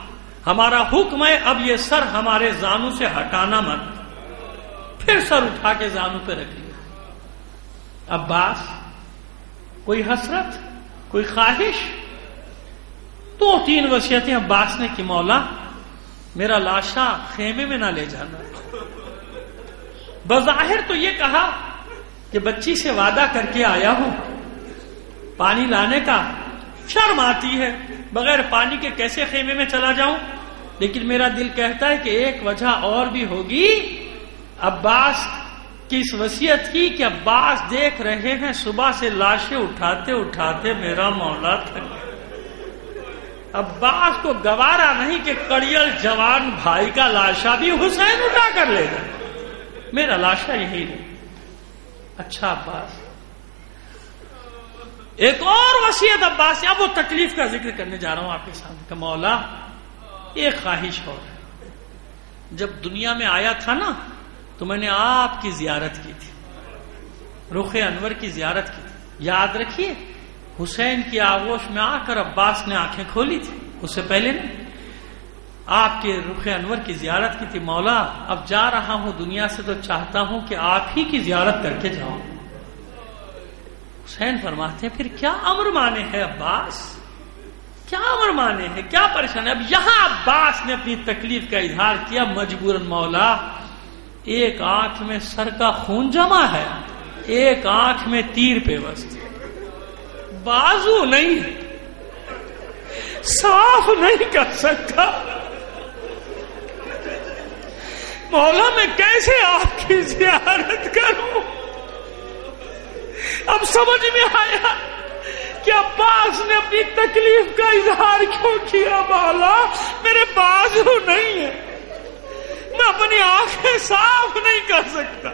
ہمارا حکم ہے اب یہ سر ہمارے زانو سے ہٹانا مت۔ پھر سر اٹھا کے زانو پہ رکھ لیا۔ عباس کوئی حسرت، کوئی خواہش؟ 2-3 وصیتیں عباس نے کی، مولا میرا لاشا خیمے میں نہ لے جانا۔ بظاہر تو یہ کہا کہ بچی سے وعدہ کر کے آیا ہوں، پانی لانے کا، شرم آتی ہے بغیر پانی کے کیسے خیمے میں چلا جاؤں، لیکن میرا دل کہتا ہے کہ ایک وجہ اور بھی ہوگی عباس کی اس وصیت کی کہ عباس دیکھ رہے ہیں صبح سے لاشیں اٹھاتے اٹھاتے میرا مولا تھک گیا۔ عباس کو گوارا نہیں کہ کڑیل جوان بھائی کا لاشا بھی حسین اٹھا کر لے گا، میرا لاشا یہی نہیں۔ اچھا عباس، ایک اور وصیت عباس، اب وہ تکلیف کا ذکر کرنے جا رہا ہوں آپ کے سامنے کہ مولا ایک خواہش اور ہے۔ جب دنیا میں آیا تھا نا تو میں نے آپ کی زیارت کی تھی، رخ انور کی زیارت کی تھی، یاد رکھیے۔ حسین کی آغوش میں آ کر عباس نے آنکھیں کھولی تھی، اس سے پہلے نہیں۔ آپ کے رخ انور کی زیارت کی تھی۔ مولا اب جا رہا ہوں دنیا سے تو چاہتا ہوں کہ آپ ہی کی زیارت کر کے جاؤں۔ حسین فرماتے ہیں، پھر کیا امر مانے ہے عباس، کیا امر مانے ہے، کیا پریشانی؟ اب یہاں عباس نے اپنی تکلیف کا اظہار کیا مجبوراً، مولا ایک آنکھ میں سر کا خون جمع ہے، ایک آنکھ میں تیر پیوست، بازو نہیں، صاف نہیں کر سکتا، مولا میں کیسے آپ کی زیارت کروں؟ اب سمجھ میں آیا کہ عباس نے اپنی تکلیف کا اظہار کیوں کیا. مولا میرے بازو نہیں ہے، میں اپنی آنکھیں صاف نہیں کر سکتا.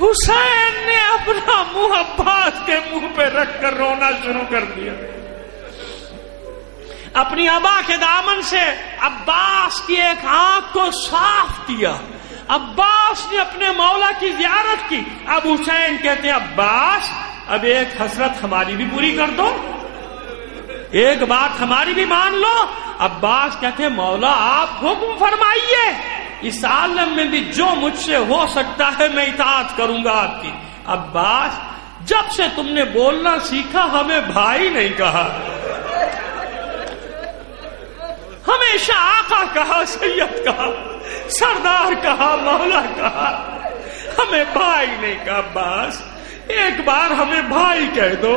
حسین نے اپنا منہ عباس کے منہ پہ رکھ کر رونا شروع کر دیا. اپنی ابا کے دامن سے عباس کی ایک آنکھ کو صاف کیا. عباس نے اپنے مولا کی زیارت کی. اب حسین کہتے ہیں عباس اب ایک حسرت ہماری بھی پوری کر دو، ایک بات ہماری بھی مان لو. عباس کہتے ہیں مولا آپ حکم فرمائیے، اس عالم میں بھی جو مجھ سے ہو سکتا ہے میں اطاعت کروں گا آپ کی. عباس جب سے تم نے بولنا سیکھا ہمیں بھائی نہیں کہا، ہمیشہ آقا کہا، سید کہا، سردار کہا، مولا کہا، ہمیں بھائی نہیں کہا. عباس ایک بار ہمیں بھائی کہہ دو.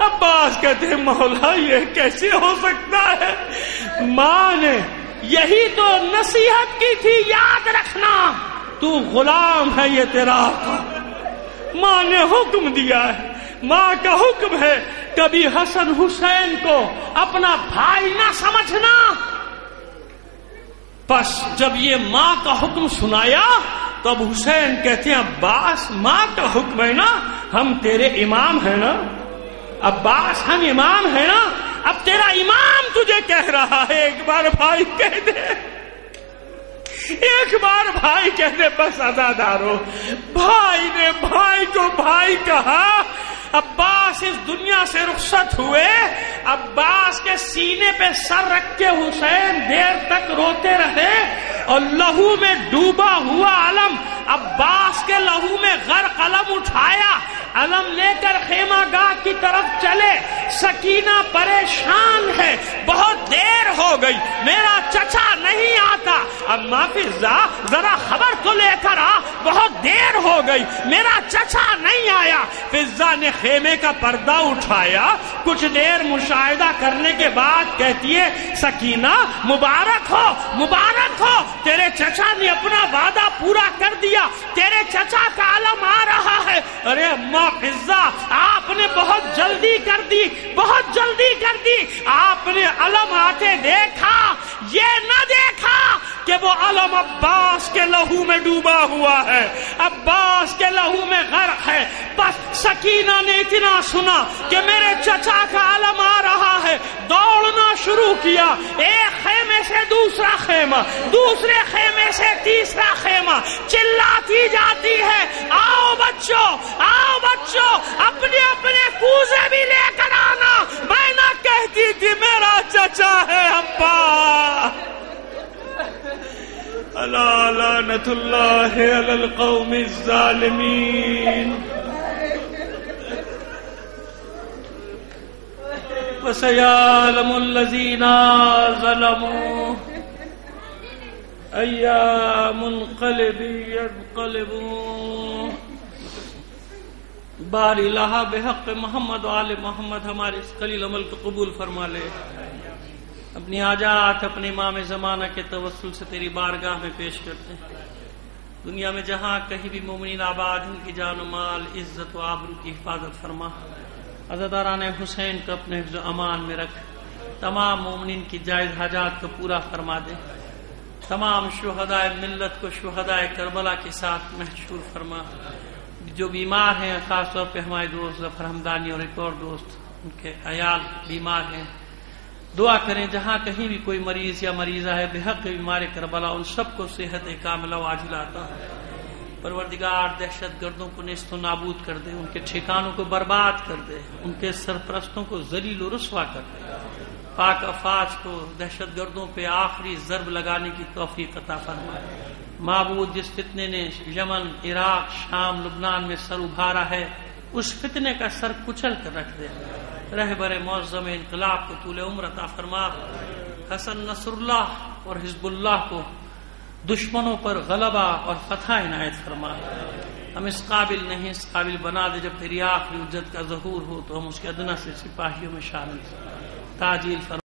عباس کہتے ہیں مولا یہ کیسے ہو سکتا ہے؟ ماں نے یہی تو نصیحت کی تھی، یاد رکھنا تو غلام ہے یہ تیرا آقا. ماں نے حکم دیا ہے، ماں کا حکم ہے کبھی حسن حسین کو اپنا بھائی نہ سمجھنا. بس جب یہ ماں کا حکم سنایا تب حسین کہتے ہیں عباس ماں کا حکم ہے نا، ہم تیرے امام ہیں نا. عباس ہم امام ہیں نا، اب تیرا امام تجھے کہہ رہا ہے ایک بار بھائی کہہ دے، ایک بار بھائی کہہ دے. بس عزادارو بھائی نے بھائی کو بھائی کہا. عباس اس دنیا سے رخصت ہوئے. عباس کے سینے پہ سر رکھ کے حسین دیر تک روتے رہے اور لہو میں ڈوبا ہوا علم عباس کے لہو میں غرق علم اٹھایا، علم لے کر خیمہ گاہ کی طرف چلے. سکینہ پریشان ہے، بہت دیر ہو گئی، میرا چچا نہیں آتا. اما فضا ذرا خبر تو لے کر آ، بہت دیر ہو گئی، میرا چچا نہیں آیا. فضا نے خیمے کا پردہ اٹھایا، کچھ دیر مشاہدہ کرنے کے بعد کہتی ہے سکینہ مبارک ہو، مبارک ہو، تیرے چچا نے اپنا وعدہ پورا کر دیا، تیرے چچا کا علم آ رہا ہے. ارے اماں فضا آپ نے بہت جلدی کر دی، بہت جلدی کر دی. آپ نے علم آتے دیکھا، یہ نہ دیکھا کہ وہ علم عباس کے لہو میں ڈوبا ہوا ہے، عباس کے لہو میں غرق ہے. بس سکینہ نے اتنا سنا کہ میرے چچا کا علم آ رہا ہے، دوڑنا شروع کیا. ایک خیمے سے دوسرا خیمہ، دوسرے خیمے سے تیسرا خیمہ، چلاتی جاتی ہے آؤ بچوں، آؤ بچوں، اپنے اپنے کوزے بھی لے کر آنا. میں نہ کہتی تھی میرا چچا ہے ابا. الا لعنت اللہ علی القوم الظالمین. وسيعلم الذين ظلموا أي منقلب ينقلبون. باری الہ بحق محمد و آل محمد ہمارے اس قلیل عمل کو قبول فرما لے. اپنی حاجات اپنے امام زمانہ کے توسل سے تیری بارگاہ میں پیش کرتے ہیں. دنیا میں جہاں کہیں بھی مومنین آباد ان کی جان و مال عزت و آبرو کی حفاظت فرما. عزاداران حسین کو اپنے حفظ و امان میں رکھ. تمام مومنین کی جائز حاجات کو پورا فرما دے. تمام شہداء ملت کو شہداء کربلا کے ساتھ محشور فرما. جو بیمار ہیں خاص طور پہ ہمارے دوست ظفر حمدانی اور ایک اور دوست ان کے عیال بیمار ہیں، دعا کریں جہاں کہیں بھی کوئی مریض یا مریضہ ہے بحق بیمار کربلا ان سب کو صحت کاملہ و عاجلہ عطا. پروردگار دہشت گردوں کو نیست و نابود کر دے، ان کے ٹھکانوں کو برباد کر دے، ان کے سرپرستوں کو ذلیل و رسوا کر دے. پاک افواج کو دہشت گردوں پہ آخری ضرب لگانے کی توفیق عطا فرمائے. معبود جس فتنے نے یمن، عراق، شام، لبنان میں سر ابھارا ہے اس فتنے کا سر کچل کر رکھ دے. رہبر معظم انقلاب کو طول عمر عطا فرما. حسن نصر اللہ اور حزب اللہ کو دشمنوں پر غلبہ اور فتح عنایت فرما. ہم اس قابل نہیں، اس قابل بنا دے جب تیری آخری حجت کا ظہور ہو تو ہم اس کے ادنا سے سپاہیوں میں شامل تاجیل فرما.